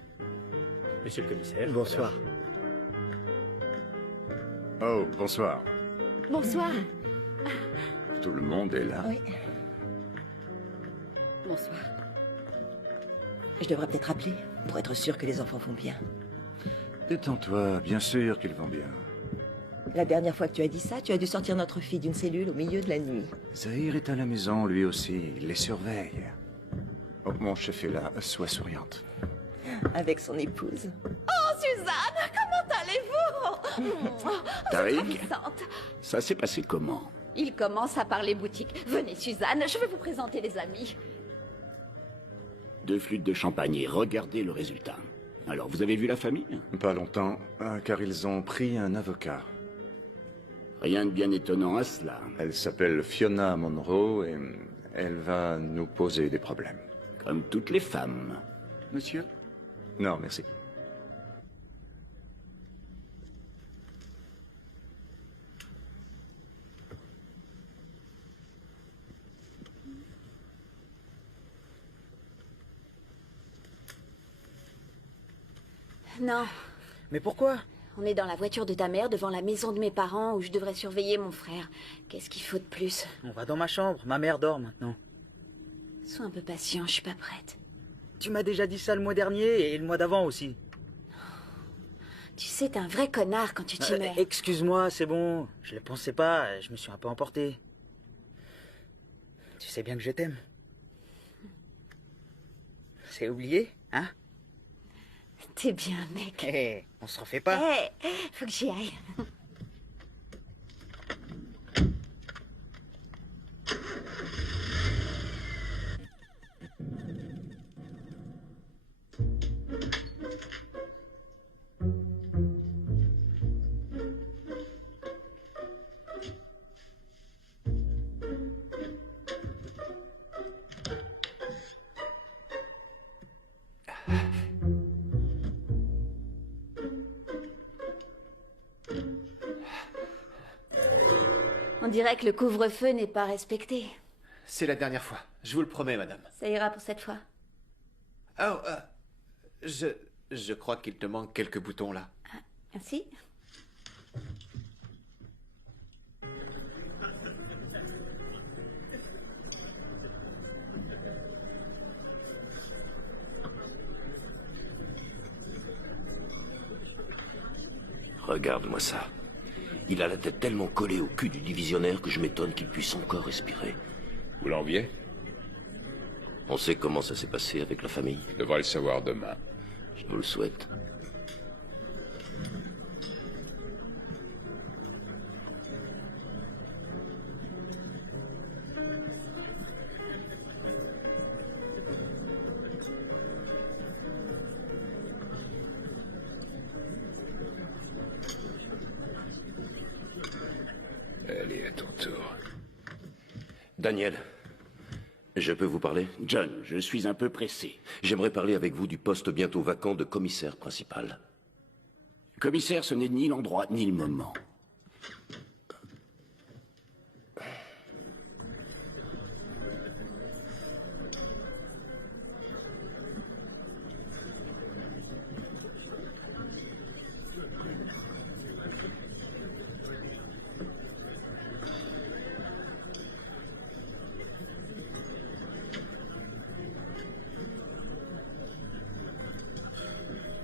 Monsieur le commissaire. Bonsoir. Oh, bonsoir. Bonsoir. Tout le monde est là. Oui. Bonsoir. Je devrais peut-être appeler pour être sûr que les enfants vont bien. Détends-toi, bien sûr qu'ils vont bien. La dernière fois que tu as dit ça, tu as dû sortir notre fille d'une cellule au milieu de la nuit. Zahir est à la maison, lui aussi. Il les surveille. Oh, mon chef est là. Sois souriante. Avec son épouse. Oh, Suzanne, comment allez-vous? Tariq, ça s'est passé comment? Il commence à parler boutique. Venez, Suzanne, je vais vous présenter les amis. 2 flûtes de champagne et regardez le résultat. Alors, vous avez vu la famille? Pas longtemps, car ils ont pris un avocat. Rien de bien étonnant à cela. Elle s'appelle Fiona Monroe et elle va nous poser des problèmes. Comme toutes les femmes. Monsieur? Non, merci. Non, Mais pourquoi? on est dans la voiture de ta mère devant la maison de mes parents où je devrais surveiller mon frère. Qu'est-ce qu'il faut de plus? On va dans ma chambre, ma mère dort maintenant. Sois un peu patient, je suis pas prête. Tu m'as déjà dit ça le mois dernier et le mois d'avant aussi. Tu sais, t'es un vrai connard quand tu t'y mets. Excuse-moi, c'est bon. Je le pensais pas, je me suis un peu emporté. Tu sais bien que je t'aime. C'est oublié, hein? T'es bien, mec. Hé, on se refait pas. Hé, faut que j'y aille. On dirait que le couvre-feu n'est pas respecté. C'est la dernière fois. Je vous le promets, madame. Ça ira pour cette fois. Oh, je crois qu'il te manque quelques boutons là. Merci. Regarde-moi ça. Il a la tête tellement collée au cul du divisionnaire que je m'étonne qu'il puisse encore respirer. Vous l'enviez? On sait comment ça s'est passé avec la famille? Je devrais le savoir demain. Je vous le souhaite. Allez, à ton tour. Daniel, je peux vous parler? John, je suis un peu pressé. J'aimerais parler avec vous du poste bientôt vacant de commissaire principal. Commissaire, ce n'est ni l'endroit ni le moment.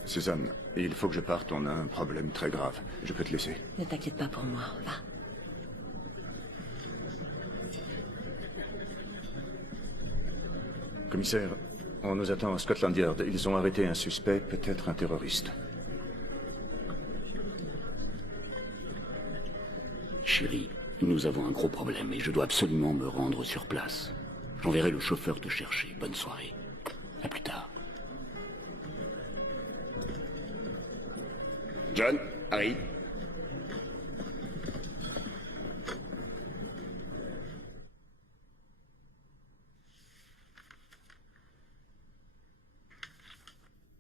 Suzanne, il faut que je parte, on a un problème très grave. Je peux te laisser. Ne t'inquiète pas pour moi, va. Commissaire, on nous attend à Scotland Yard. Ils ont arrêté un suspect, peut-être un terroriste. Chérie, nous avons un gros problème et je dois absolument me rendre sur place. J'enverrai le chauffeur te chercher. Bonne soirée. À plus tard. John, Harry.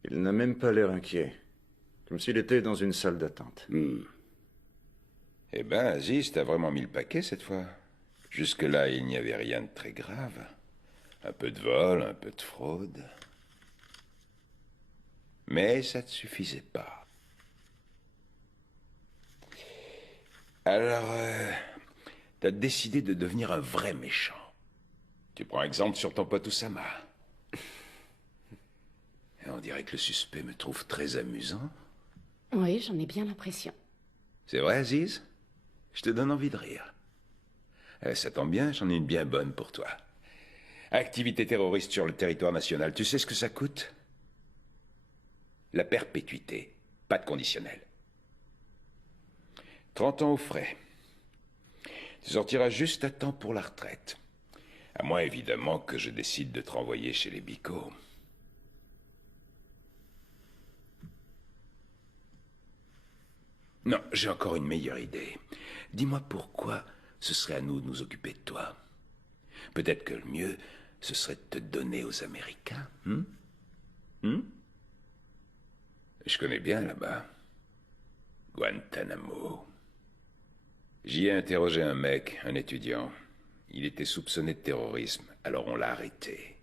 Il n'a même pas l'air inquiet. Comme s'il était dans une salle d'attente. Eh ben, Aziz, t'as vraiment mis le paquet cette fois. Jusque-là, il n'y avait rien de très grave. Un peu de vol, un peu de fraude. Mais ça ne suffisait pas. Alors, t'as décidé de devenir un vrai méchant. Tu prends exemple sur ton pote Oussama. Et on dirait que le suspect me trouve très amusant. Oui, j'en ai bien l'impression. C'est vrai, Aziz? Je te donne envie de rire. Ça tombe bien, j'en ai une bien bonne pour toi. Activité terroriste sur le territoire national, tu sais ce que ça coûte? La perpétuité, pas de conditionnel. 30 ans aux frais. Tu sortiras juste à temps pour la retraite. À moins, évidemment, que je décide de te renvoyer chez les bicots. Non, j'ai encore une meilleure idée. Dis-moi pourquoi ce serait à nous de nous occuper de toi. Peut-être que le mieux, ce serait de te donner aux Américains. Je connais bien là-bas. Guantanamo. J'y ai interrogé un mec, un étudiant. Il était soupçonné de terrorisme, alors on l'a arrêté.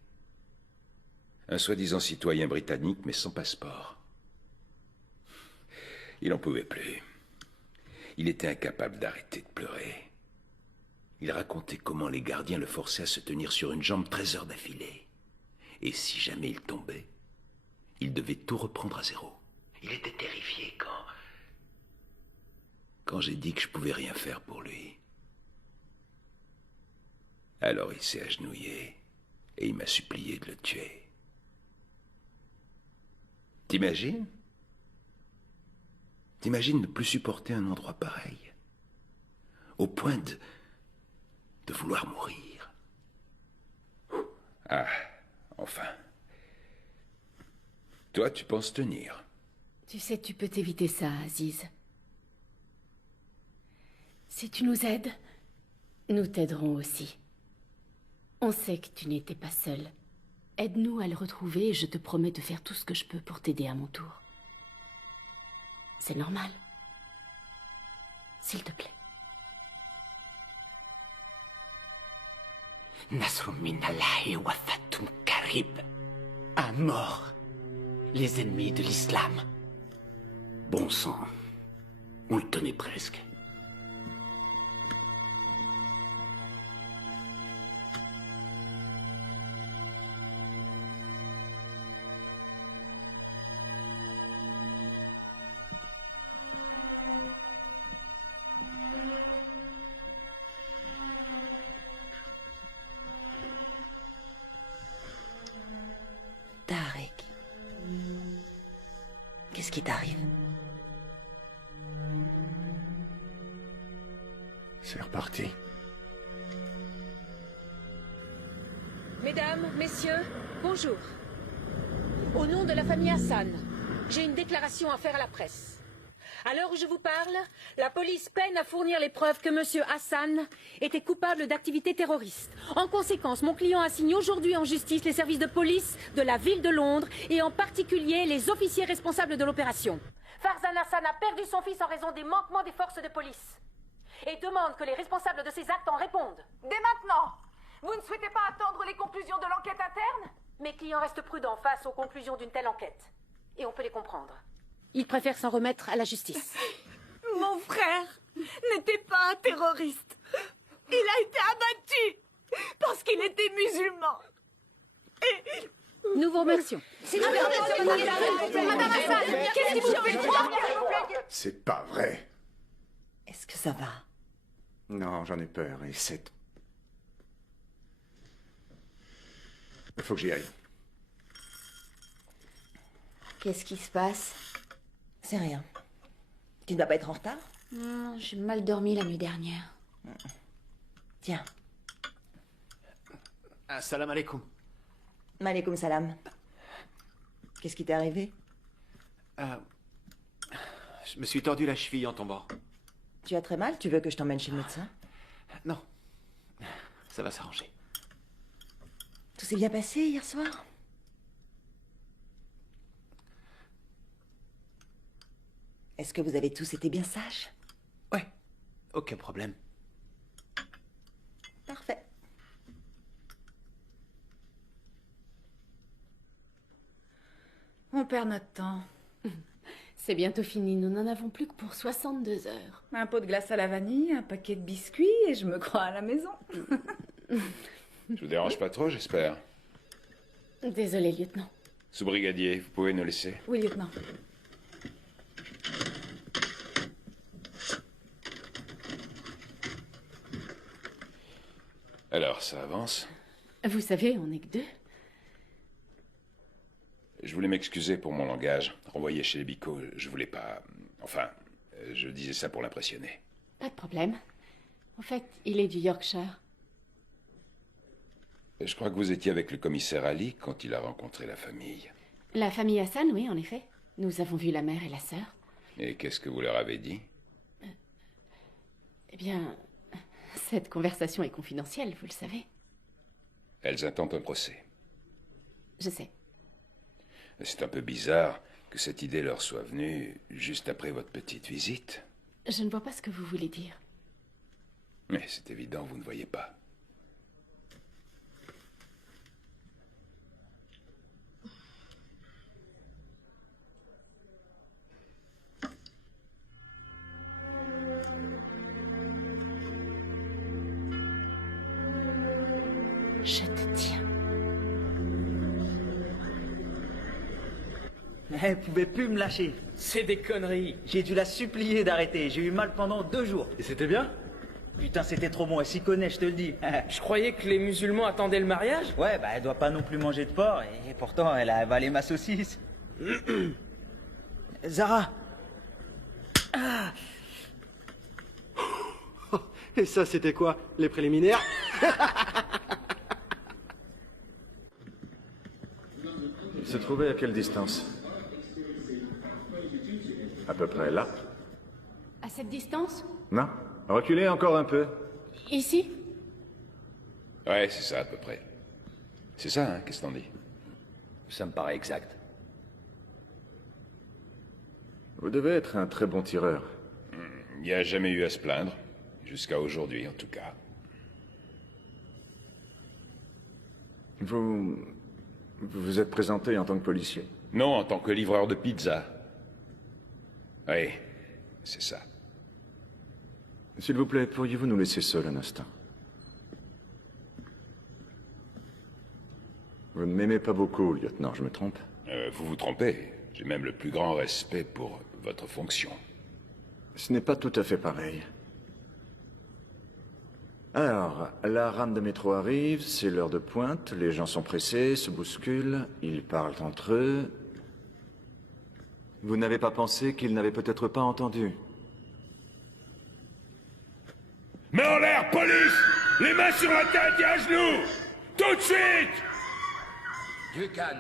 Un soi-disant citoyen britannique, mais sans passeport. Il n'en pouvait plus. Il était incapable d'arrêter de pleurer. Il racontait comment les gardiens le forçaient à se tenir sur une jambe 13 heures d'affilée. Et si jamais il tombait, il devait tout reprendre à zéro. Il était terrifié quand j'ai dit que je pouvais rien faire pour lui. Alors il s'est agenouillé et il m'a supplié de le tuer. T'imagines? T'imagines ne plus supporter un endroit pareil? Au point de vouloir mourir. Ah, enfin. Toi, tu penses tenir? Tu sais, tu peux t'éviter ça, Aziz. Si tu nous aides, nous t'aiderons aussi. On sait que tu n'étais pas seul. Aide-nous à le retrouver et je te promets de faire tout ce que je peux pour t'aider à mon tour. C'est normal. S'il te plaît. Nasrun minallahi wa fathun qarib. À mort, les ennemis de l'islam. Bon sang, on le tenait presque. Qu'est-ce qui t'arrive? C'est reparti. Mesdames, messieurs, bonjour. Au nom de la famille Hassan, j'ai une déclaration à faire à la presse. À l'heure où je vous parle, la police peine à fournir les preuves que M. Hassan était coupable d'activités terroristes. En conséquence, mon client assigne aujourd'hui en justice les services de police de la ville de Londres et en particulier les officiers responsables de l'opération. Farzan Hassan a perdu son fils en raison des manquements des forces de police et demande que les responsables de ces actes en répondent. Dès maintenant, vous ne souhaitez pas attendre les conclusions de l'enquête interne? Mes clients restent prudents face aux conclusions d'une telle enquête. Et on peut les comprendre. Ils préfèrent s'en remettre à la justice. Mon frère n'était pas un terroriste. Il a été abattu parce qu'il était musulman. Et... Nous vous remercions. Madame Hassan, qu'est-ce qui vous fait croire? C'est pas vrai. Est-ce que ça va? Non, j'en ai peur et c'est... Il faut que j'y aille. Qu'est-ce qui se passe? C'est rien. Tu ne dois pas être en retard? Non, j'ai mal dormi la nuit dernière. Tiens. Salam alaikum. Malekoum salam. Qu'est-ce qui t'est arrivé? Je me suis tordu la cheville en tombant. Tu as très mal? Tu veux que je t'emmène chez le médecin? Non. Ça va s'arranger. Tout s'est bien passé hier soir? Est-ce que vous avez tous été bien sages? Ouais, aucun problème. Parfait. On perd notre temps. C'est bientôt fini, nous n'en avons plus que pour 62 heures. Un pot de glace à la vanille, un paquet de biscuits et je me crois à la maison. Je vous dérange pas trop, j'espère. Désolé, lieutenant. Sous-brigadier, vous pouvez nous laisser? Oui, lieutenant. Alors, ça avance? Vous savez, on n'est que deux. Je voulais m'excuser pour mon langage. Renvoyé chez les bicots, je voulais pas... Enfin, je disais ça pour l'impressionner. Pas de problème. En fait, il est du Yorkshire. Je crois que vous étiez avec le commissaire Ali quand il a rencontré la famille. La famille Hassan, oui, en effet. Nous avons vu la mère et la sœur. Et qu'est-ce que vous leur avez dit? Eh bien, cette conversation est confidentielle, vous le savez. Elles intentent un procès. Je sais. C'est un peu bizarre que cette idée leur soit venue juste après votre petite visite. Je ne vois pas ce que vous voulez dire. Mais c'est évident, vous ne voyez pas. Je te tiens. Mais elle pouvait plus me lâcher. C'est des conneries. J'ai dû la supplier d'arrêter. J'ai eu mal pendant 2 jours. Et c'était bien? Putain, c'était trop bon. Elle s'y connaît, je te le dis. Je croyais que les musulmans attendaient le mariage. Ouais, bah elle doit pas non plus manger de porc. Et pourtant, elle a avalé ma saucisse. Zara. Ah. Et ça, c'était quoi? Les préliminaires? Il se trouvait à quelle distance? À peu près là. À cette distance? Non? Reculez encore un peu. Ici? Ouais, c'est ça à peu près. C'est ça, hein, qu'est-ce que t'en dis? Ça me paraît exact. Vous devez être un très bon tireur. Il n'y a jamais eu à se plaindre. Jusqu'à aujourd'hui, en tout cas. Vous vous êtes présenté en tant que policier? Non, en tant que livreur de pizza. Oui, c'est ça. S'il vous plaît, pourriez-vous nous laisser seuls un instant? Vous ne m'aimez pas beaucoup, lieutenant, je me trompe? Vous vous trompez. J'ai même le plus grand respect pour votre fonction. Ce n'est pas tout à fait pareil. Alors, la rame de métro arrive, c'est l'heure de pointe, les gens sont pressés, se bousculent, ils parlent entre eux. Vous n'avez pas pensé qu'il n'avait peut-être pas entendu? Main en l'air, police! Les mains sur la tête et à genoux! Tout de suite!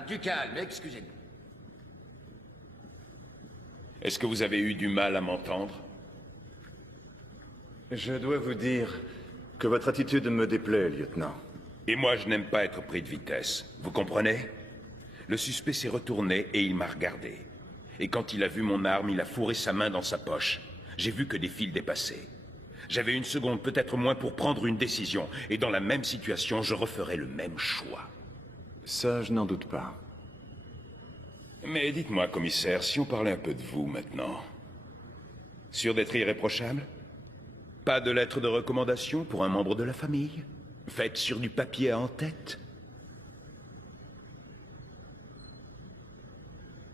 Du calme, excusez-nous. Est-ce que vous avez eu du mal à m'entendre? Je dois vous dire que votre attitude me déplaît, lieutenant. Et moi, je n'aime pas être pris de vitesse. Vous comprenez? Le suspect s'est retourné et il m'a regardé. Et quand il a vu mon arme, il a fourré sa main dans sa poche. J'ai vu que des fils dépassaient. J'avais une seconde, peut-être moins, pour prendre une décision. Et dans la même situation, je referais le même choix. Ça, je n'en doute pas. Mais dites-moi, commissaire, si on parlait un peu de vous maintenant. Sûr d'être irréprochable? Pas de lettre de recommandation pour un membre de la famille? Faite sur du papier à en-tête?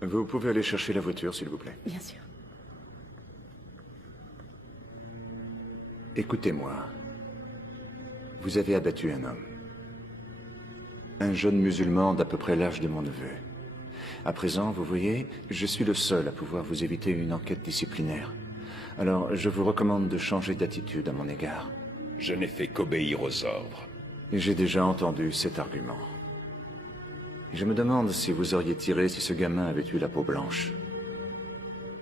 Vous pouvez aller chercher la voiture, s'il vous plaît. Bien sûr. Écoutez-moi. Vous avez abattu un homme. Un jeune musulman d'à peu près l'âge de mon neveu. À présent, vous voyez, je suis le seul à pouvoir vous éviter une enquête disciplinaire. Alors, je vous recommande de changer d'attitude à mon égard. Je n'ai fait qu'obéir aux ordres. Et j'ai déjà entendu cet argument. Et je me demande si vous auriez tiré si ce gamin avait eu la peau blanche.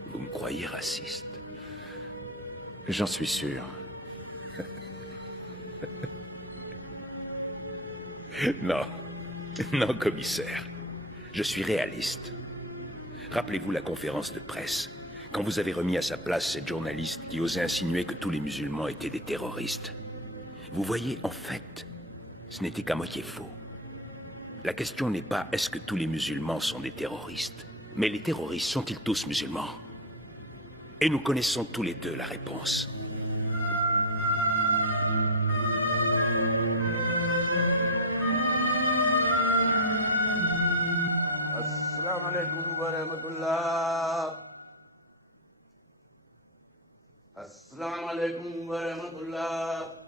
Vous me croyez raciste? J'en suis sûr. Non. Non, commissaire. Je suis réaliste. Rappelez-vous la conférence de presse, quand vous avez remis à sa place cette journaliste qui osait insinuer que tous les musulmans étaient des terroristes. Vous voyez, en fait, ce n'était qu'à moitié faux. La question n'est pas est-ce que tous les musulmans sont des terroristes, mais les terroristes sont-ils tous musulmans? Et nous connaissons tous les deux la réponse. Assalamu alaikum wa rahmatullah. Assalamu alaikum wa rahmatullah.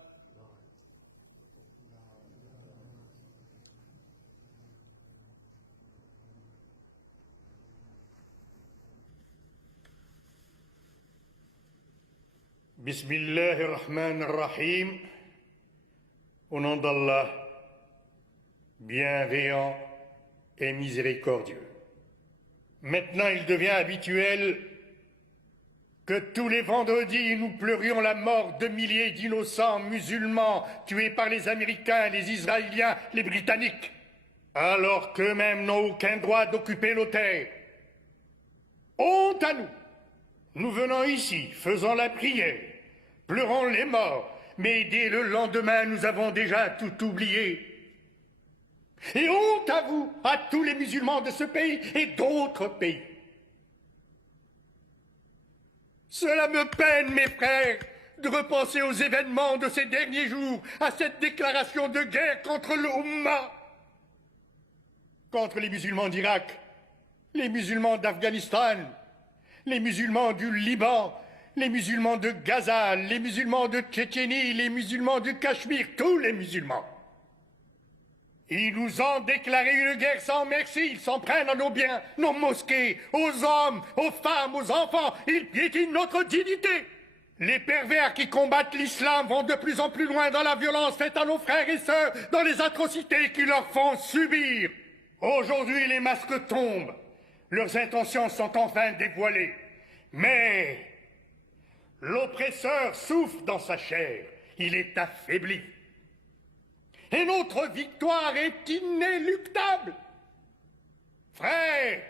Bismillahirrahmanirrahim. Au nom d'Allah, bienveillant et miséricordieux. Maintenant, il devient habituel que tous les vendredis, nous pleurions la mort de milliers d'innocents musulmans tués par les Américains, les Israéliens, les Britanniques, alors qu'eux-mêmes n'ont aucun droit d'occuper nos terres. Honte à nous! Nous venons ici, faisons la prière, pleurons les morts, mais dès le lendemain, nous avons déjà tout oublié. Et honte à vous, à tous les musulmans de ce pays et d'autres pays. Cela me peine, mes frères, de repenser aux événements de ces derniers jours, à cette déclaration de guerre contre le Ummah, contre les musulmans d'Irak, les musulmans d'Afghanistan, les musulmans du Liban, les musulmans de Gaza, les musulmans de Tchétchénie, les musulmans du Cachemire, tous les musulmans. Ils nous ont déclaré une guerre sans merci, ils s'en prennent à nos biens, nos mosquées, aux hommes, aux femmes, aux enfants, ils piétinent notre dignité. Les pervers qui combattent l'islam vont de plus en plus loin dans la violence faite à nos frères et sœurs, dans les atrocités qu'ils leur font subir. Aujourd'hui, les masques tombent. Leurs intentions sont enfin dévoilées. Mais l'oppresseur souffre dans sa chair. Il est affaibli. Et notre victoire est inéluctable. Frères,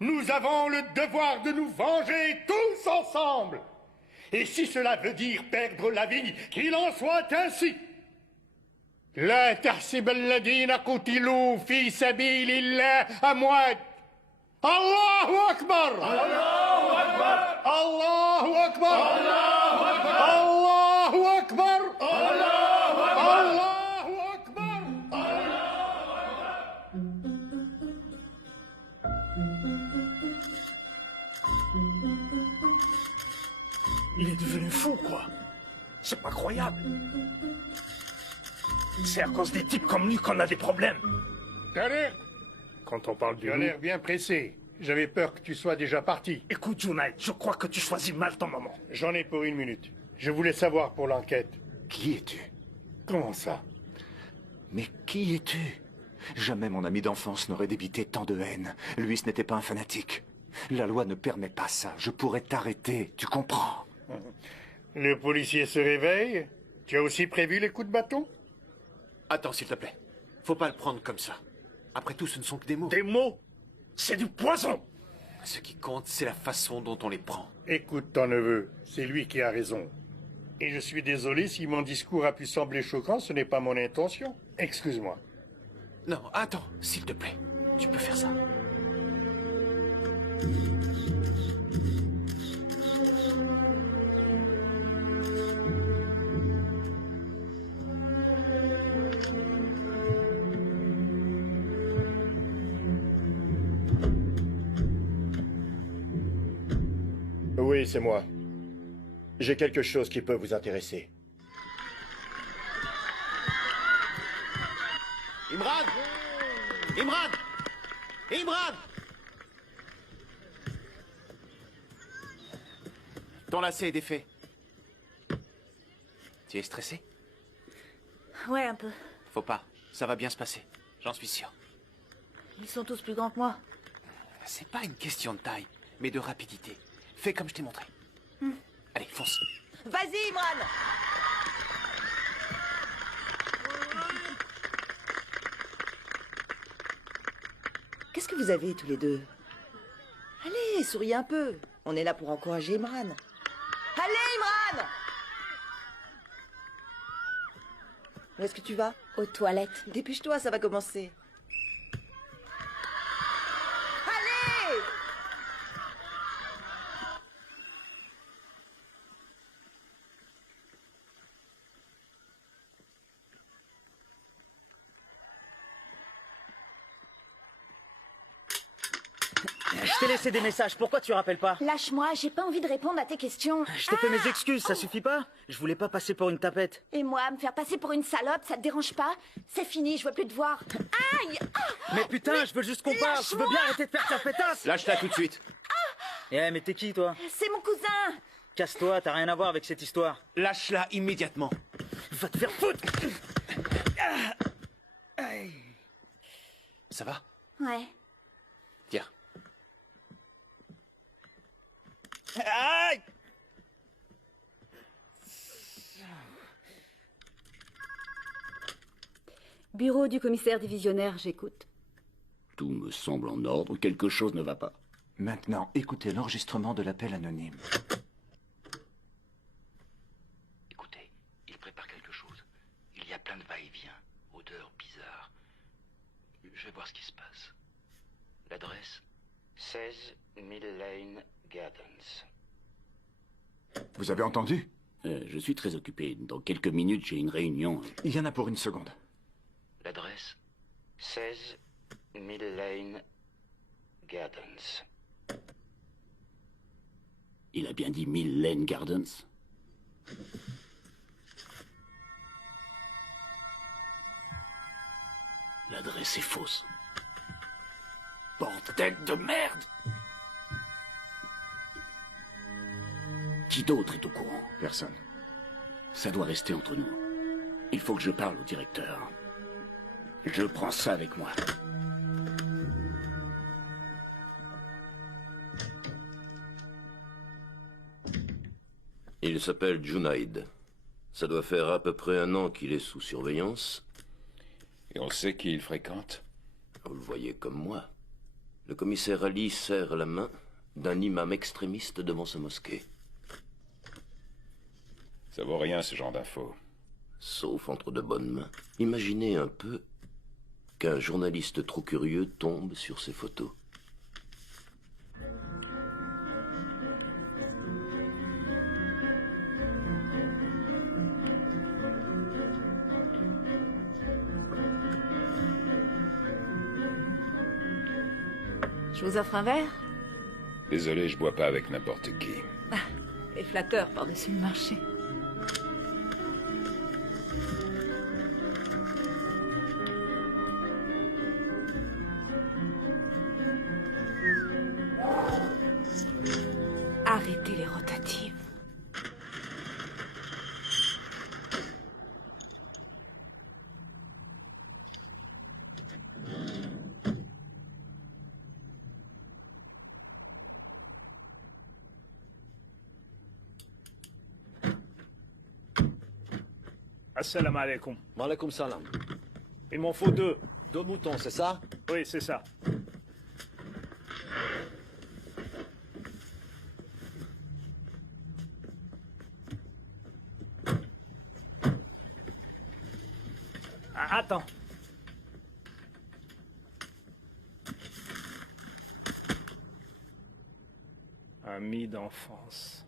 nous avons le devoir de nous venger tous ensemble. Et si cela veut dire perdre la vie, qu'il en soit ainsi. La tahsib alladhina qutilu fi sabilillah amwat. Allahu Akbar! Allahu Akbar! Allahu Akbar! Allahu Akbar! Allahu Akbar! Allahu Akbar! Il est devenu fou, quoi. C'est pas croyable. C'est à cause des types comme lui qu'on a des problèmes. T'as l'air... Quand on parle du Tu as loup... l'air bien pressé. J'avais peur que tu sois déjà parti. Écoute, Junaid, je crois que tu choisis mal ton moment. J'en ai pour 1 minute. Je voulais savoir pour l'enquête. Qui es-tu? Comment ça? Mais qui es-tu? Jamais mon ami d'enfance n'aurait débité tant de haine. Lui, ce n'était pas un fanatique. La loi ne permet pas ça. Je pourrais t'arrêter, tu comprends? Le policier se réveille. Tu as aussi prévu les coups de bâton? Attends, s'il te plaît. Faut pas le prendre comme ça. Après tout, ce ne sont que des mots. Des mots? C'est du poison! Ce qui compte, c'est la façon dont on les prend. Écoute ton neveu, c'est lui qui a raison. Et je suis désolé si mon discours a pu sembler choquant, ce n'est pas mon intention. Excuse-moi. Non, attends, s'il te plaît. Tu peux faire ça. Oui, c'est moi. J'ai quelque chose qui peut vous intéresser. Imran! Imran! Imran! Ton lacet est défait. Tu es stressé? Ouais, un peu. Faut pas. Ça va bien se passer. J'en suis sûr. Ils sont tous plus grands que moi. C'est pas une question de taille, mais de rapidité. Fais comme je t'ai montré. Allez, fonce. Vas-y, Imran! Qu'est-ce que vous avez tous les deux? Allez, souriez un peu. On est là pour encourager Imran. Allez, Imran! Où est-ce que tu vas? Aux toilettes. Dépêche-toi, ça va commencer. Allez! Je t'ai laissé des messages, pourquoi tu rappelles pas? Lâche-moi, j'ai pas envie de répondre à tes questions. Je t'ai fait mes excuses, ça suffit pas? Je voulais pas passer pour une tapette. Et moi, me faire passer pour une salope, ça te dérange pas? C'est fini, je veux plus te voir. Aïe! Mais putain, je veux juste qu'on parle, tu veux bien arrêter de faire ta pétasse? Lâche-la tout de suite. Eh, mais t'es qui, toi? C'est mon cousin! Casse-toi, t'as rien à voir avec cette histoire. Lâche-la immédiatement. Va te faire foutre! Ça va? Ouais. Tiens. Aïe! Bureau du commissaire divisionnaire, j'écoute. Tout me semble en ordre, quelque chose ne va pas. Maintenant, écoutez l'enregistrement de l'appel anonyme. Écoutez, il prépare quelque chose. Il y a plein de va-et-vient, odeurs bizarres. Je vais voir ce qui se passe. L'adresse 16 Mill Lane Gardens. Vous avez entendu? Je suis très occupé. Dans quelques minutes, j'ai une réunion. Il y en a pour 1 seconde. L'adresse 16 Mill Lane Gardens. Il a bien dit Mill Lane Gardens. L'adresse est fausse. Bordel de merde! Qui d'autre est au courant? Personne. Ça doit rester entre nous. Il faut que je parle au directeur. Je prends ça avec moi. Il s'appelle Junaid. Ça doit faire à peu près 1 an qu'il est sous surveillance. Et on sait qui il fréquente? Vous le voyez comme moi. Le commissaire Ali serre la main d'un imam extrémiste devant sa mosquée. Ça vaut rien, ce genre d'infos. Sauf entre de bonnes mains. Imaginez un peu qu'un journaliste trop curieux tombe sur ces photos. Je vous offre un verre? Désolé, je bois pas avec n'importe qui. Et flatteur par-dessus le marché. rotative. Assalamu alaikum. Wa alaikum salam. Il m'en faut 2. 2 moutons, c'est ça? Oui, c'est ça. Ah, attends. Ami d'enfance.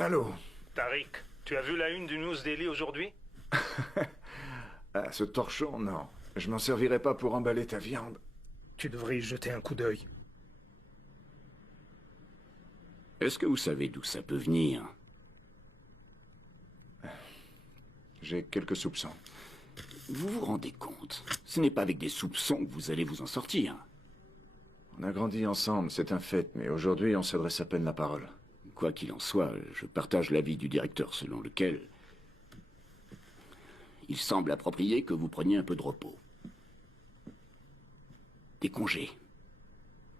Allô? Tariq, tu as vu la une du News Daily aujourd'hui? Ah, ce torchon, non. Je m'en servirai pas pour emballer ta viande. Tu devrais y jeter un coup d'œil. Est-ce que vous savez d'où ça peut venir? J'ai quelques soupçons. Vous vous rendez compte? Ce n'est pas avec des soupçons que vous allez vous en sortir. On a grandi ensemble, c'est un fait, mais aujourd'hui, on s'adresse à peine la parole. Quoi qu'il en soit, je partage l'avis du directeur selon lequel il semble approprié que vous preniez un peu de repos. Des congés.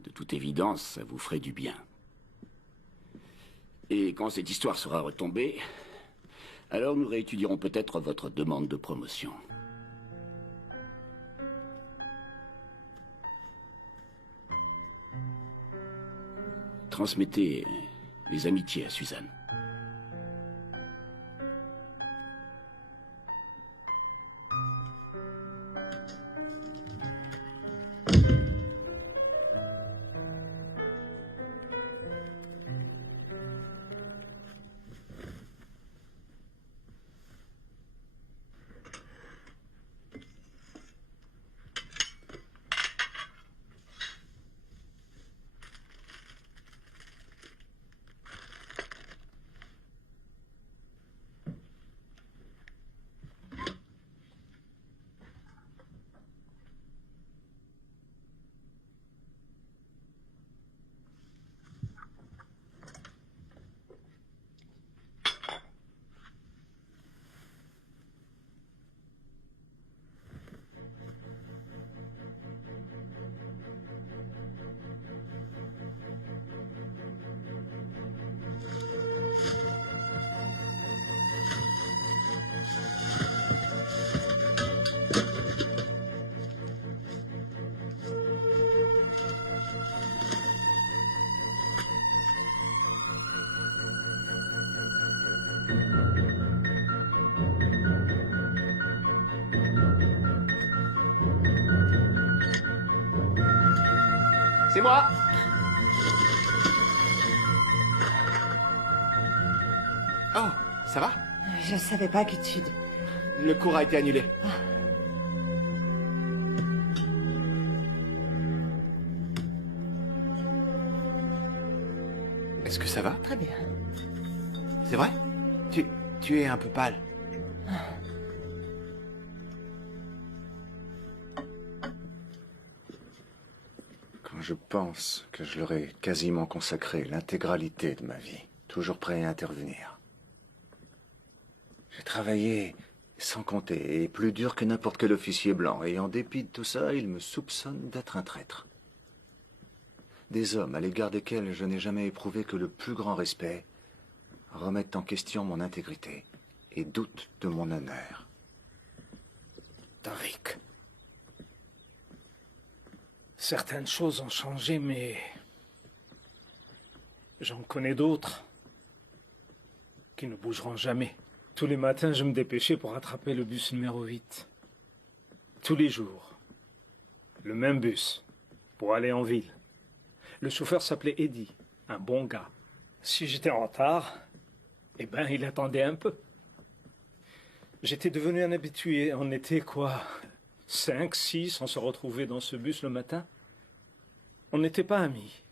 De toute évidence, ça vous ferait du bien. Et quand cette histoire sera retombée, alors nous réétudierons peut-être votre demande de promotion. Transmettez les amitiés à Suzanne. C'est moi. Oh, ça va? Je savais pas que tu... Le cours a été annulé. Est-ce que ça va? Très bien. C'est vrai? Tu es un peu pâle. Quand je pense que je leur ai quasiment consacré l'intégralité de ma vie, toujours prêt à intervenir. J'ai travaillé sans compter, et plus dur que n'importe quel officier blanc, et en dépit de tout ça, ils me soupçonnent d'être un traître. Des hommes à l'égard desquels je n'ai jamais éprouvé que le plus grand respect remettent en question mon intégrité et doutent de mon honneur. Tariq. Certaines choses ont changé, mais j'en connais d'autres qui ne bougeront jamais. Tous les matins, je me dépêchais pour attraper le bus numéro 8. Tous les jours. Le même bus, pour aller en ville. Le chauffeur s'appelait Eddie, un bon gars. Si j'étais en retard, eh ben, il attendait un peu. J'étais devenu un habitué. On était quoi? 5, 6, on se retrouvait dans ce bus le matin. On n'était pas amis,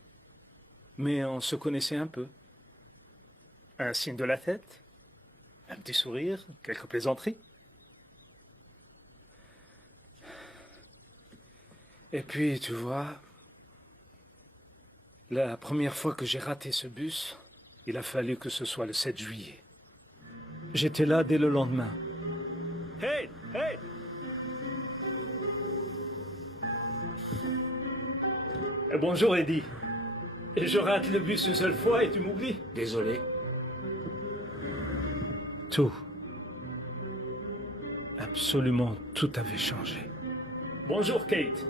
mais on se connaissait un peu. Un signe de la tête, un petit sourire, quelques plaisanteries. Et puis, tu vois, la première fois que j'ai raté ce bus, il a fallu que ce soit le 7 juillet. J'étais là dès le lendemain. Hey, hey! Bonjour, Eddie. Je rate le bus une seule fois et tu m'oublies. Désolé. Tout. Absolument tout avait changé. Bonjour, Kate.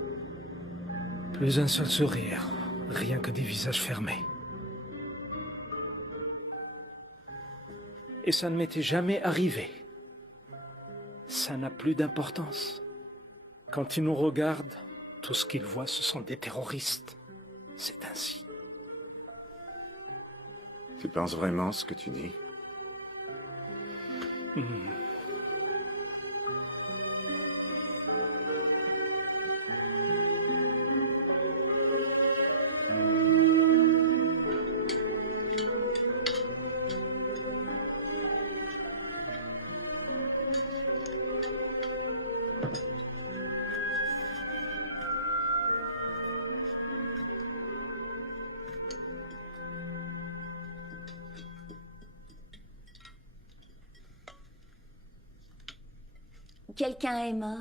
Plus un seul sourire, rien que des visages fermés. Et ça ne m'était jamais arrivé. Ça n'a plus d'importance. Quand ils nous regardent, tout ce qu'ils voient, ce sont des terroristes. C'est ainsi. Tu penses vraiment ce que tu dis? Quelqu'un est mort.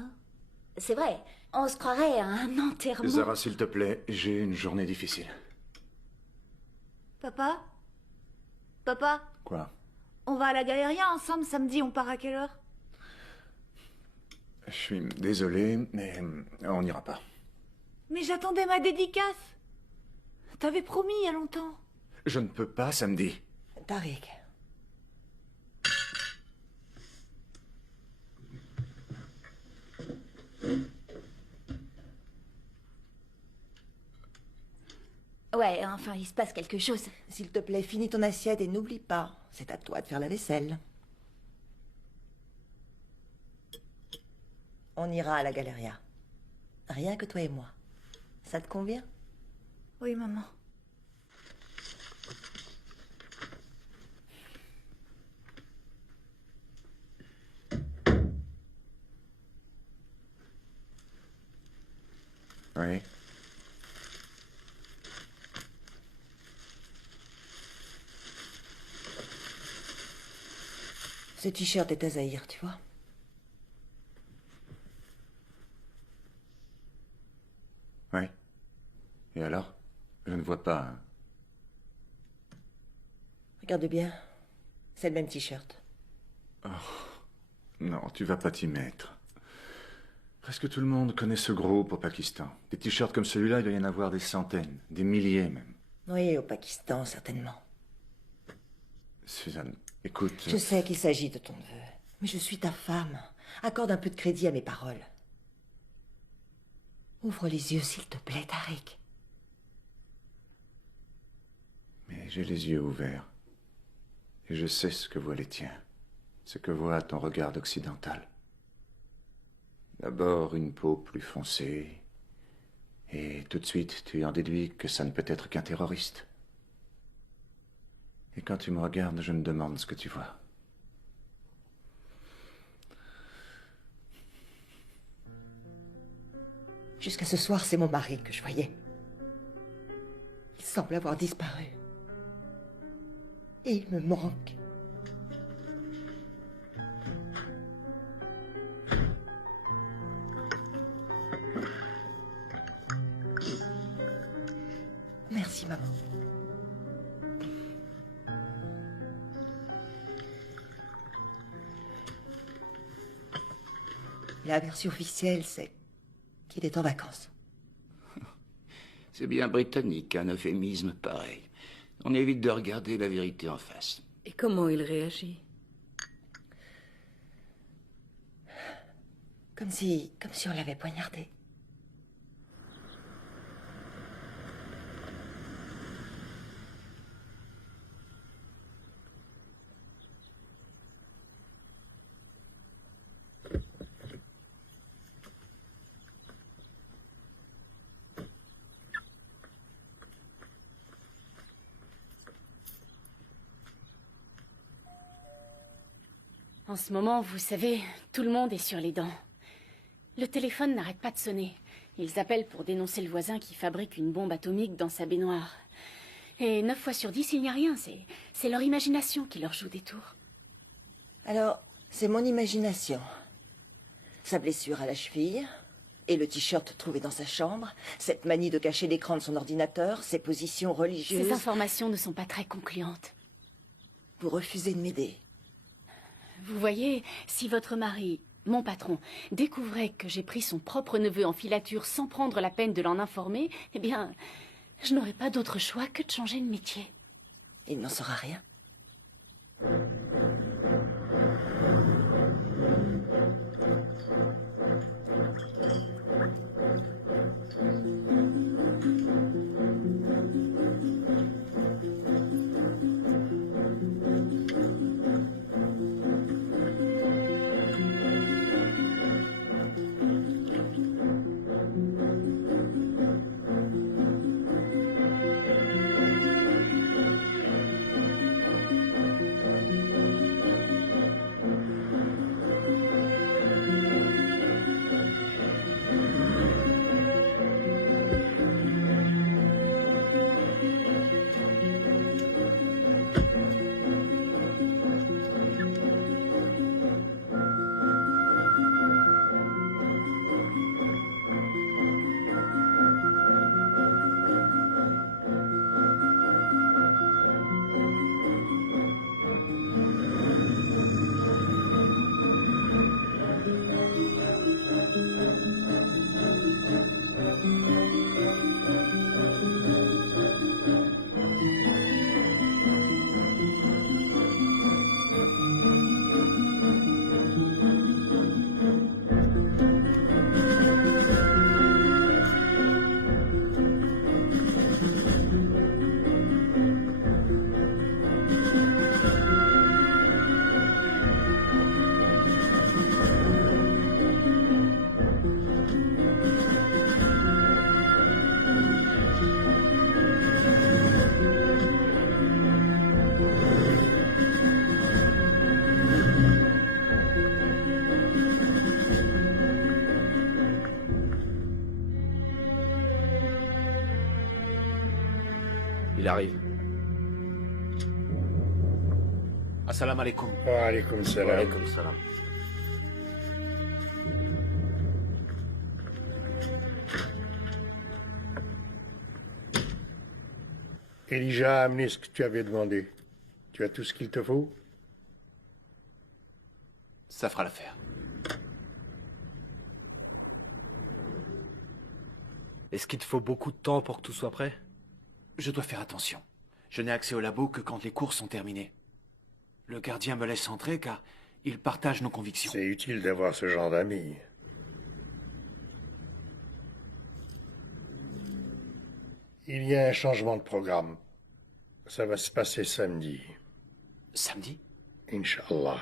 C'est vrai, on se croirait à un enterrement. Zara, s'il te plaît, j'ai une journée difficile. Papa? Papa? Quoi? On va à la Galeria ensemble samedi, on part à quelle heure? Je suis désolé, mais on n'ira pas. Mais j'attendais ma dédicace. T'avais promis il y a longtemps. Je ne peux pas samedi. Tariq. Ouais, enfin, il se passe quelque chose. S'il te plaît, finis ton assiette et n'oublie pas, c'est à toi de faire la vaisselle. On ira à la Galeria. Rien que toi et moi. Ça te convient? Oui, maman. Oui. Ce t-shirt est à Zahir, tu vois. Oui. Et alors? Je ne vois pas. Regarde bien. C'est le même t-shirt. Oh. Non, tu vas pas t'y mettre. Presque tout le monde connaît ce groupe au Pakistan. Des t-shirts comme celui-là, il doit y en avoir des centaines, des milliers même. Oui, au Pakistan, certainement. Suzanne, écoute... Je sais qu'il s'agit de ton neveu, mais je suis ta femme. Accorde un peu de crédit à mes paroles. Ouvre les yeux, s'il te plaît, Tariq. Mais j'ai les yeux ouverts. Et je sais ce que voient les tiens. Ce que voit ton regard occidental. D'abord une peau plus foncée. Et tout de suite, tu en déduis que ça ne peut être qu'un terroriste. Et quand tu me regardes, je me demande ce que tu vois. Jusqu'à ce soir, c'est mon mari que je voyais. Il semble avoir disparu. Et il me manque. Merci, maman. La version officielle, c'est qu'il est en vacances. C'est bien britannique, un euphémisme pareil. On évite de regarder la vérité en face. Et comment il réagit? Comme si on l'avait poignardé. En ce moment, vous savez, tout le monde est sur les dents. Le téléphone n'arrête pas de sonner. Ils appellent pour dénoncer le voisin qui fabrique une bombe atomique dans sa baignoire. Et 9 fois sur 10, il n'y a rien. C'est leur imagination qui leur joue des tours. Alors, c'est mon imagination. Sa blessure à la cheville, et le t-shirt trouvé dans sa chambre, cette manie de cacher l'écran de son ordinateur, ses positions religieuses... Ces informations ne sont pas très concluantes. Vous refusez de m'aider. Vous voyez, si votre mari, mon patron, découvrait que j'ai pris son propre neveu en filature sans prendre la peine de l'en informer, eh bien, je n'aurais pas d'autre choix que de changer de métier. Il n'en saura rien. Il arrive. Assalamu alaikum. Wa alaikum salam. Wa alaikum salam. Elijah a amené ce que tu avais demandé. Tu as tout ce qu'il te faut? Ça fera l'affaire. Est-ce qu'il te faut beaucoup de temps pour que tout soit prêt? Je dois faire attention. Je n'ai accès au labo que quand les cours sont terminés. Le gardien me laisse entrer car il partage nos convictions. C'est utile d'avoir ce genre d'amis. Il y a un changement de programme. Ça va se passer samedi. Samedi? Inch'Allah.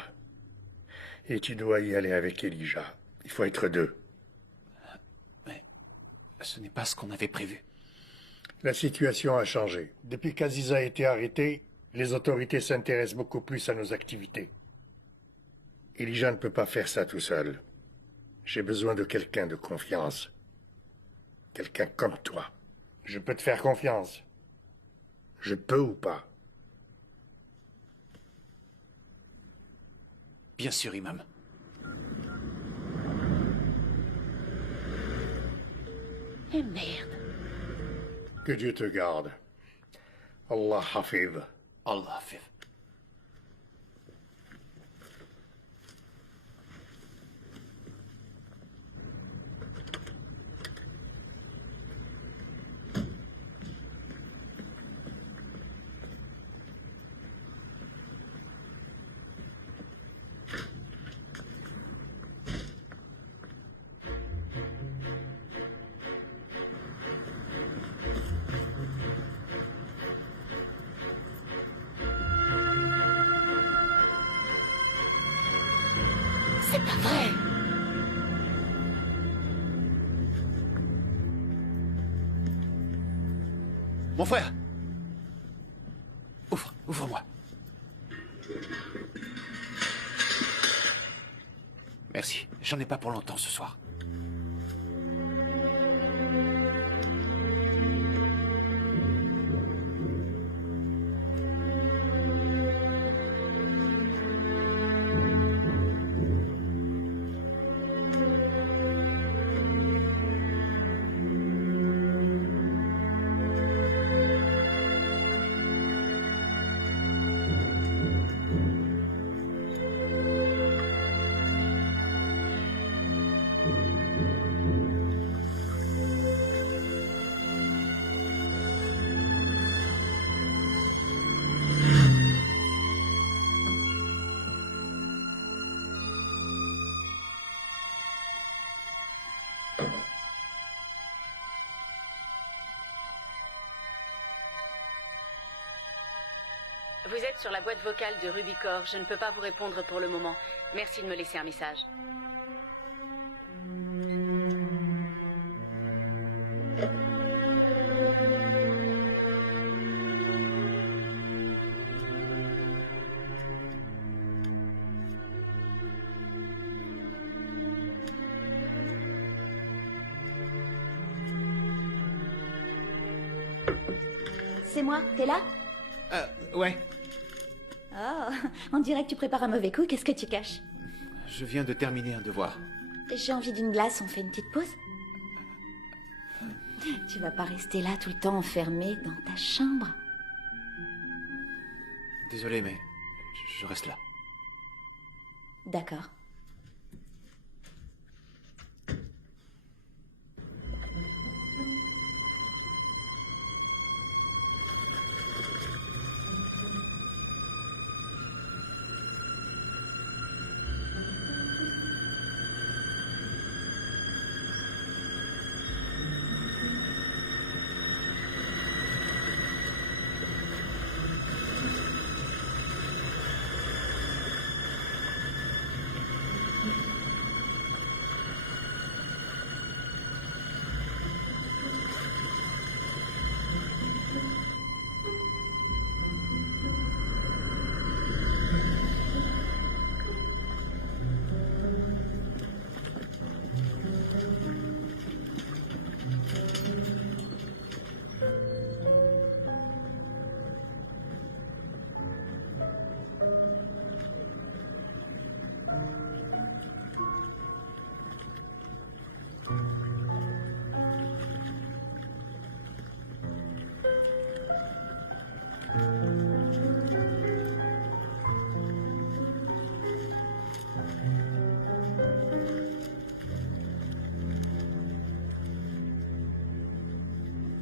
Et tu dois y aller avec Elijah. Il faut être deux. Mais ce n'est pas ce qu'on avait prévu. La situation a changé. Depuis qu'Aziza a été arrêtée, les autorités s'intéressent beaucoup plus à nos activités. Elijah ne peut pas faire ça tout seul. J'ai besoin de quelqu'un de confiance. Quelqu'un comme toi. Je peux te faire confiance. Je peux ou pas? Bien sûr, imam. Eh merde. Que Dieu te garde. Allah Hafiz. Allah Hafiz. C'est pas vrai. Mon frère! Ouvre-moi. Merci. J'en ai pas pour longtemps ce soir. Vous êtes sur la boîte vocale de Rubicor. Je ne peux pas vous répondre pour le moment. Merci de me laisser un message. C'est moi, t'es là? Ouais. Oh, on dirait que tu prépares un mauvais coup, qu'est-ce que tu caches? Je viens de terminer un devoir. J'ai envie d'une glace, on fait une petite pause? Tu vas pas rester là tout le temps enfermé dans ta chambre? Désolé, mais je reste là. D'accord.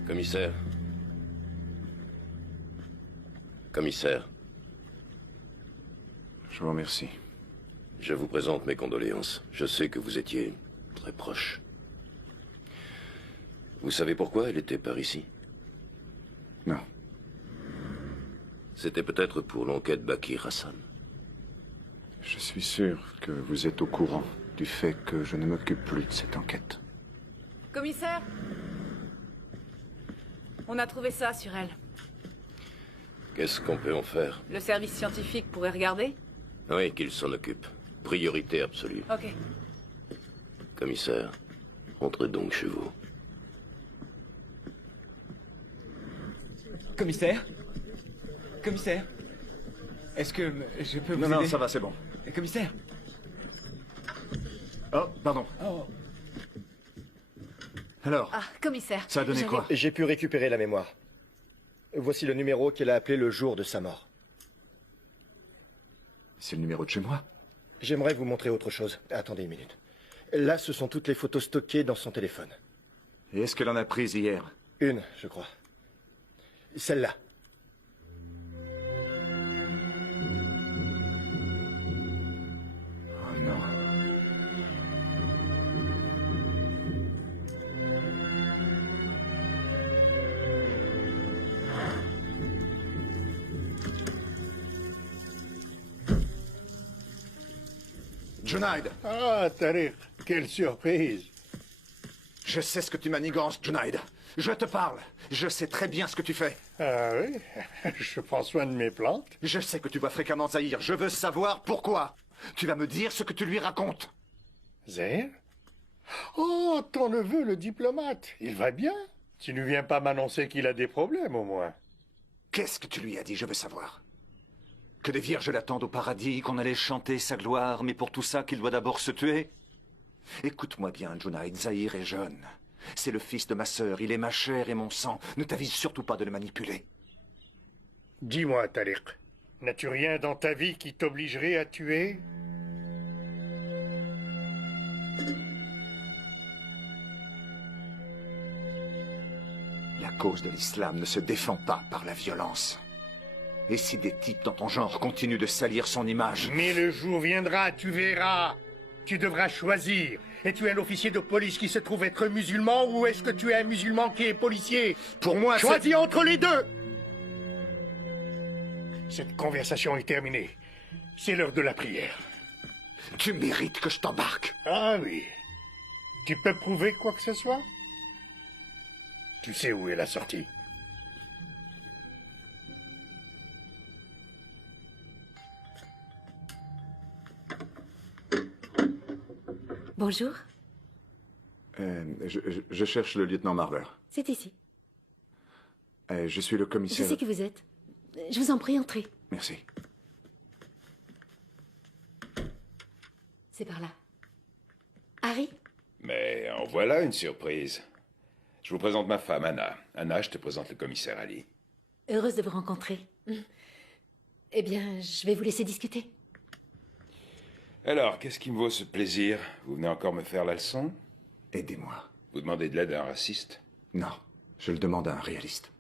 Commissaire. Commissaire. Je vous remercie. Je vous présente mes condoléances. Je sais que vous étiez très proche. Vous savez pourquoi elle était par ici? Non. C'était peut-être pour l'enquête Bakir Hassan. Je suis sûr que vous êtes au courant du fait que je ne m'occupe plus de cette enquête. Commissaire, on a trouvé ça sur elle. Qu'est-ce qu'on peut en faire? Le service scientifique pourrait regarder? Oui, qu'il s'en occupe. Priorité absolue. Ok. Commissaire, entrez donc chez vous. Commissaire? Commissaire? Est-ce que je peux vous aider? Non, ça va, c'est bon. Commissaire? Oh, pardon. Oh. Alors, Ah, commissaire. ça a donné quoi? J'ai pu récupérer la mémoire. Voici le numéro qu'elle a appelé le jour de sa mort. C'est le numéro de chez moi? J'aimerais vous montrer autre chose. Attendez une minute. Là, ce sont toutes les photos stockées dans son téléphone. Et est-ce qu'elle en a prise hier? Une, je crois. Celle-là. Oh non. Junaid! Ah, Tariq, quelle surprise! Je sais ce que tu manigances, Junaid. Je te parle. Je sais très bien ce que tu fais. Ah oui? Je prends soin de mes plantes. Je sais que tu vois fréquemment Zahir. Je veux savoir pourquoi. Tu vas me dire ce que tu lui racontes. Zahir? Oh, ton neveu, le diplomate. Il va bien? Tu ne viens pas m'annoncer qu'il a des problèmes, au moins. Qu'est-ce que tu lui as dit, je veux savoir? Que des vierges l'attendent au paradis, qu'on allait chanter sa gloire, mais pour tout ça qu'il doit d'abord se tuer? Écoute-moi bien, Junaid, Zahir est jeune. C'est le fils de ma sœur, il est ma chair et mon sang. Ne t'avise surtout pas de le manipuler. Dis-moi, Tariq, n'as-tu rien dans ta vie qui t'obligerait à tuer? La cause de l'islam ne se défend pas par la violence. Et si des types dans ton genre continuent de salir son image... Mais le jour viendra, tu verras. Tu devras choisir. Es-tu un officier de police qui se trouve être musulman ou est-ce que tu es un musulman qui est policier? Pour moi, choisis entre les deux. Cette conversation est terminée. C'est l'heure de la prière. Tu mérites que je t'embarque. Ah oui. Tu peux prouver quoi que ce soit? Tu sais où est la sortie? Bonjour. Je cherche le lieutenant Marler. C'est ici. Je suis le Je commissaire... sais qui vous êtes. Je vous en prie, entrez. Merci. C'est par là. Harry? Mais en voilà une surprise. Je vous présente ma femme, Anna. Anna, je te présente le commissaire Ali. Heureuse de vous rencontrer. Eh bien, je vais vous laisser discuter. Alors, qu'est-ce qui me vaut ce plaisir? Vous venez encore me faire la leçon? Aidez-moi. Vous demandez de l'aide à un raciste? Non, je le demande à un réaliste.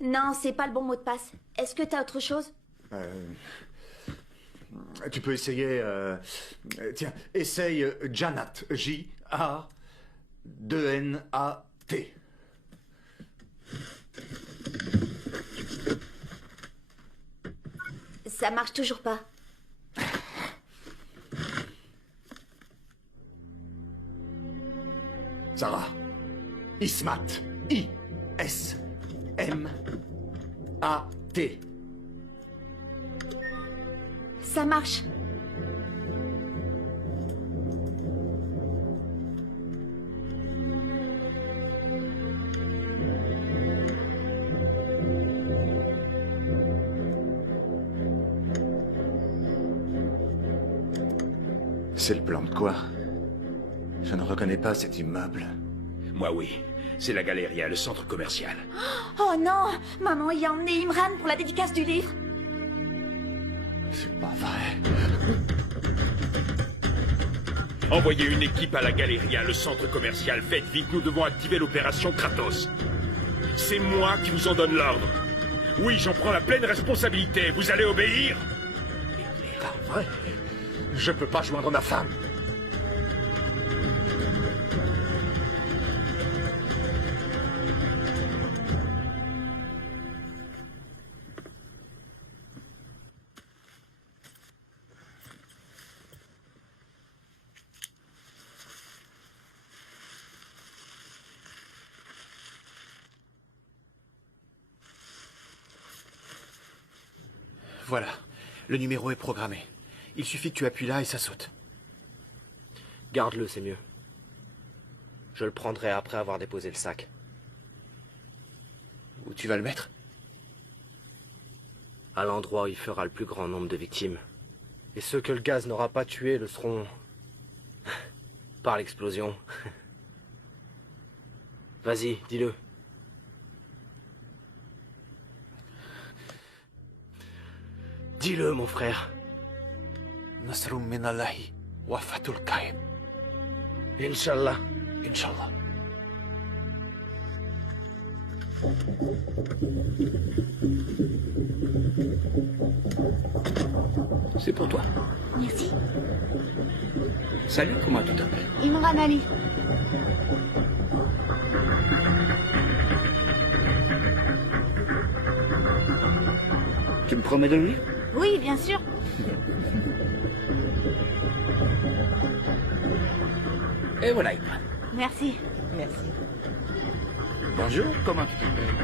Non, c'est pas le bon mot de passe. Est-ce que t'as autre chose? Tu peux essayer... tiens, essaye Janat. J-A-2-N-A-T. Ça marche toujours pas. Sarah. Ismat. I-S-M-A-T. Ça marche. C'est le plan de quoi? Je ne reconnais pas cet immeuble. Moi, oui. C'est la Galeria, le centre commercial. Oh non! Maman y a emmené Imran pour la dédicace du livre. C'est pas vrai. Envoyez une équipe à la Galeria, le centre commercial. Faites vite, nous devons activer l'opération Kratos. C'est moi qui vous en donne l'ordre. Oui, j'en prends la pleine responsabilité. Vous allez obéir? C'est pas vrai. Je peux pas joindre ma femme. Voilà. Le numéro est programmé. Il suffit que tu appuies là et ça saute. Garde-le, c'est mieux. Je le prendrai après avoir déposé le sac. Où tu vas le mettre? À l'endroit où il fera le plus grand nombre de victimes. Et ceux que le gaz n'aura pas tués le seront... par l'explosion. Vas-y, dis-le. Dis-le, mon frère. Nasrum min Allahi wa fatul qaim. Inch'Allah. Inch'Allah. C'est pour toi. Merci. Salut, comment tu t'appelles? Imran Ali. Tu me promets de le lire? Oui, bien sûr. Et voilà, Imran. Merci. Merci. Bonjour, comment tu t'appelles?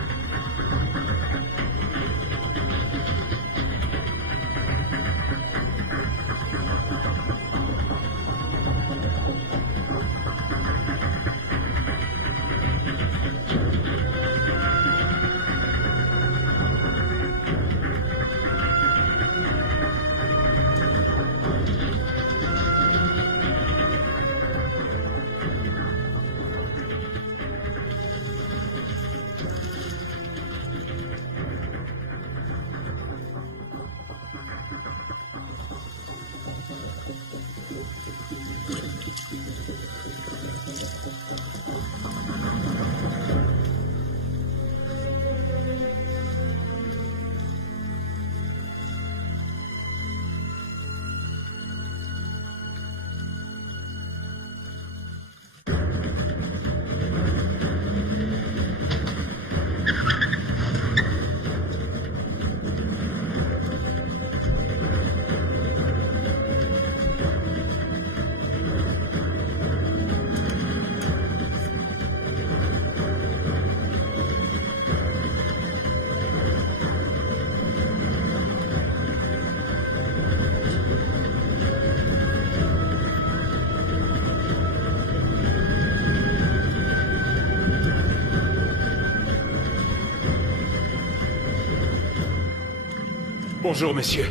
Bonjour, messieurs.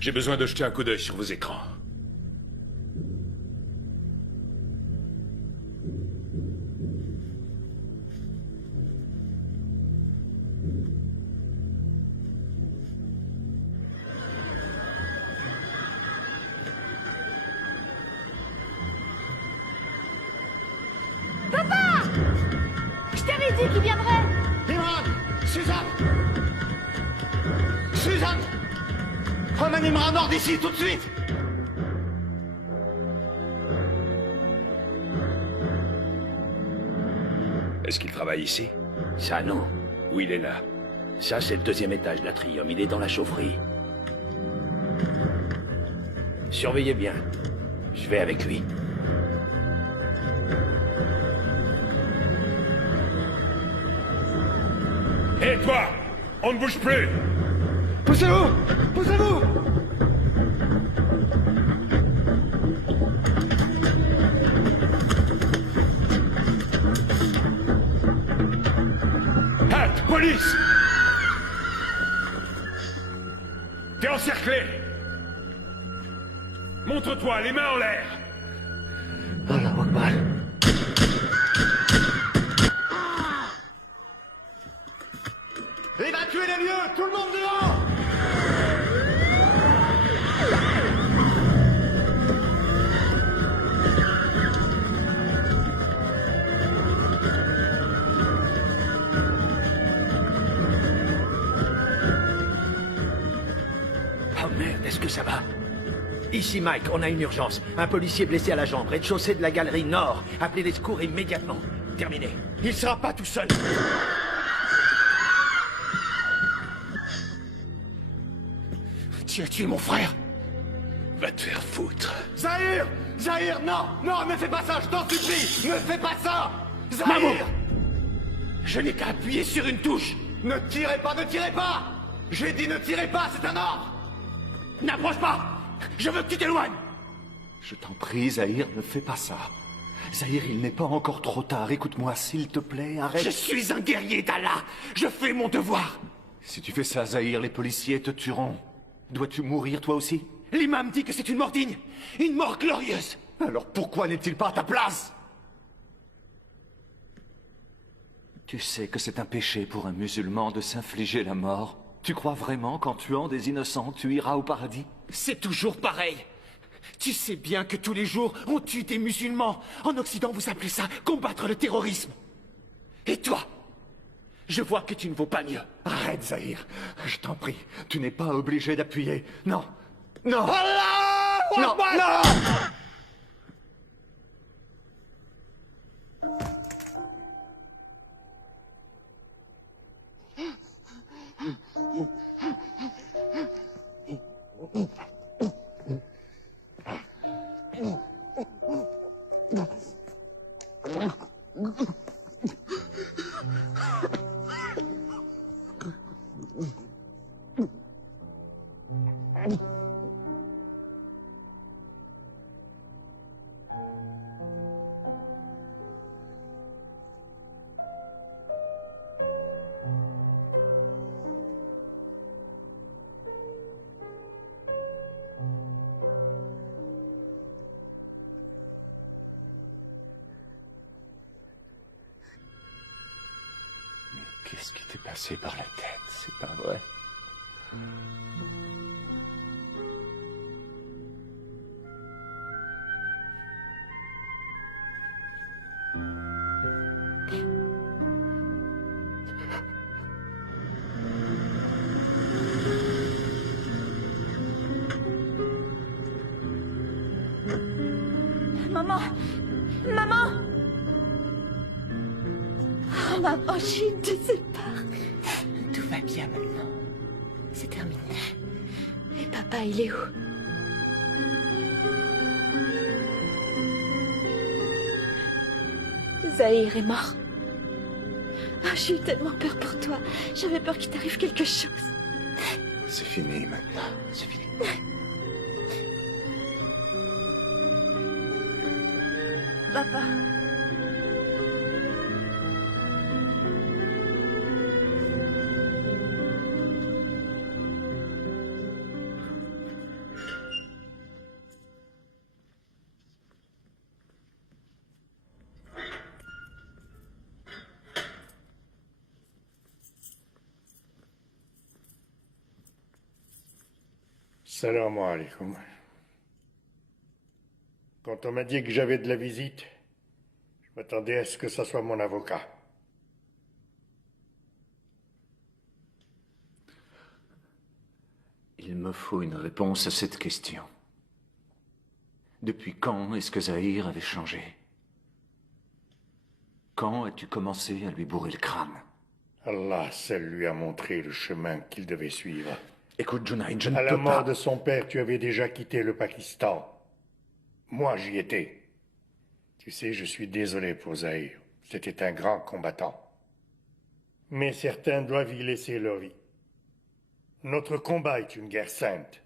J'ai besoin de jeter un coup d'œil sur vos écrans. Papa! Je t'avais dit qu'il viendrait! Imran! Suzanne! Suzanne! Ramène Imran hors d'ici, tout de suite! Est-ce qu'il travaille ici? Ça, non. Où il est là? Ça, c'est le 2e étage de l'atrium. Il est dans la chaufferie. Surveillez bien. Je vais avec lui. Hé, toi! On ne bouge plus! Poussez-vous! Poussez-vous! Halte! Police! T'es encerclé! Montre-toi, les mains en l'air! Allahu Akbar. Évacuez les lieux! Tout le monde dehors! Oh merde, est-ce que ça va? Ici Mike, on a une urgence. Un policier blessé à la jambe, rez-de-chaussée de la galerie nord. Appelez les secours immédiatement. Terminé. Il sera pas tout seul. Tu as tué mon frère! Va te faire foutre. Zahir! Zahir, non! Non, ne fais pas ça, je t'en supplie! Ne fais pas ça! Zahir! Je n'ai qu'à appuyer sur une touche. Ne tirez pas, ne tirez pas! J'ai dit ne tirez pas, c'est un ordre! N'approche pas! Je veux que tu t'éloignes! Je t'en prie, Zahir, ne fais pas ça. Zahir, il n'est pas encore trop tard. Écoute-moi, s'il te plaît, arrête. Je suis un guerrier d'Allah. Je fais mon devoir. Si tu fais ça, Zahir, les policiers te tueront. Dois-tu mourir, toi aussi? L'imam dit que c'est une mort digne. Une mort glorieuse. Alors pourquoi n'est-il pas à ta place? Tu sais que c'est un péché pour un musulman de s'infliger la mort. Tu crois vraiment qu'en tuant des innocents, tu iras au paradis? C'est toujours pareil. Tu sais bien que tous les jours, on tue des musulmans. En Occident, vous appelez ça combattre le terrorisme. Et toi? Je vois que tu ne vaux pas mieux. Arrête, Zahir. Je t'en prie. Tu n'es pas obligé d'appuyer. Non. Non. Allah! Non. Non. Qu'est-ce qui t'est passé par la tête? C'est pas vrai. Maman! Maman! Oh, maman, je te sépare. Tout va bien maintenant. C'est terminé. Et papa, il est où? Zahir est mort. Ah, j'ai eu tellement peur pour toi. J'avais peur qu'il t'arrive quelque chose. C'est fini maintenant. C'est fini. Papa. Salam alaikum. Quand on m'a dit que j'avais de la visite, je m'attendais à ce que ça soit mon avocat. Il me faut une réponse à cette question. Depuis quand est-ce que Zahir avait changé? Quand as-tu commencé à lui bourrer le crâne? Allah seul lui a montré le chemin qu'il devait suivre. Écoute, Junaid, je ne À peux la mort pas... de son père, tu avais déjà quitté le Pakistan. Moi, j'y étais. Tu sais, je suis désolé pour Zahir. C'était un grand combattant. Mais certains doivent y laisser leur vie. Notre combat est une guerre sainte.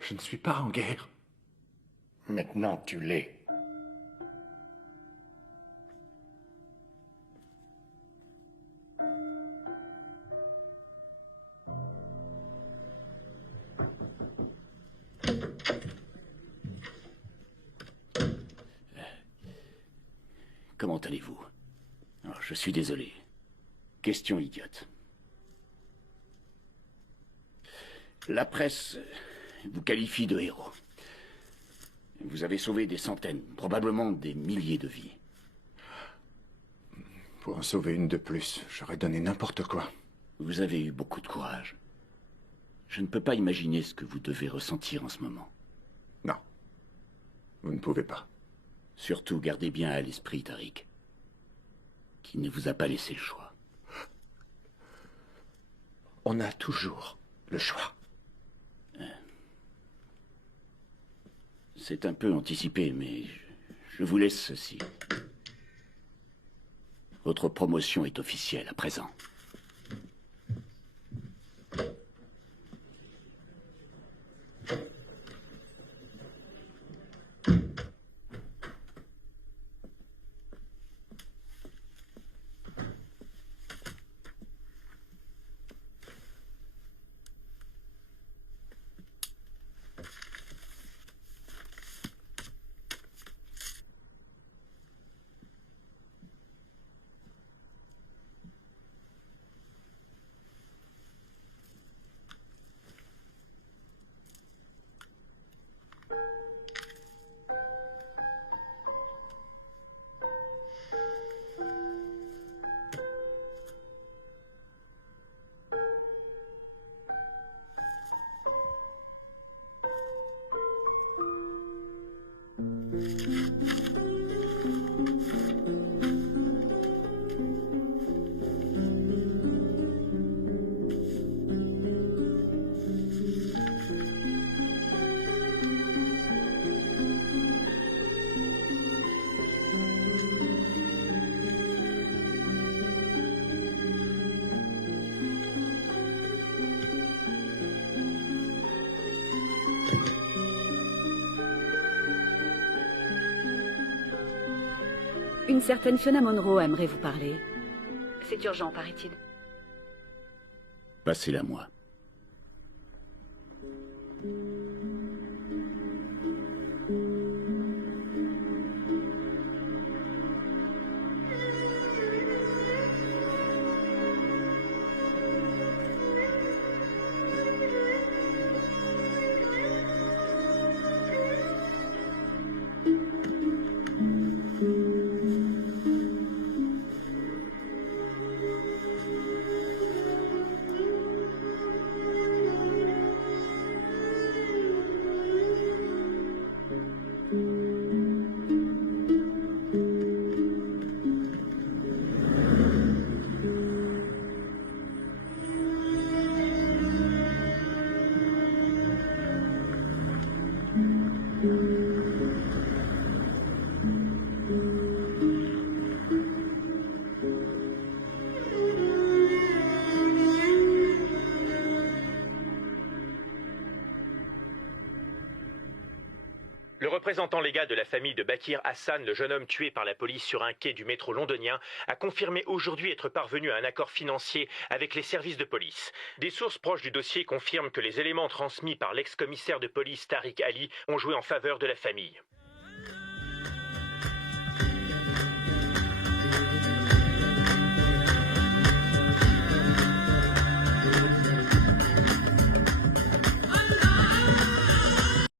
Je ne suis pas en guerre. Maintenant, tu l'es. Comment allez-vous? Oh, je suis désolé. Question idiote. La presse vous qualifie de héros. Vous avez sauvé des centaines, probablement des milliers de vies. Pour en sauver une de plus, j'aurais donné n'importe quoi. Vous avez eu beaucoup de courage. Je ne peux pas imaginer ce que vous devez ressentir en ce moment. Non. Vous ne pouvez pas. Surtout, gardez bien à l'esprit, Tariq, qui ne vous a pas laissé le choix. On a toujours le choix. C'est un peu anticipé, mais je vous laisse ceci. Votre promotion est officielle à présent. Une certaine Fiona Monroe aimerait vous parler. C'est urgent, paraît-il. Passez-la moi. Le représentant légal de la famille de Bakir Hassan, le jeune homme tué par la police sur un quai du métro londonien, a confirmé aujourd'hui être parvenu à un accord financier avec les services de police. Des sources proches du dossier confirment que les éléments transmis par l'ex-commissaire de police Tariq Ali ont joué en faveur de la famille.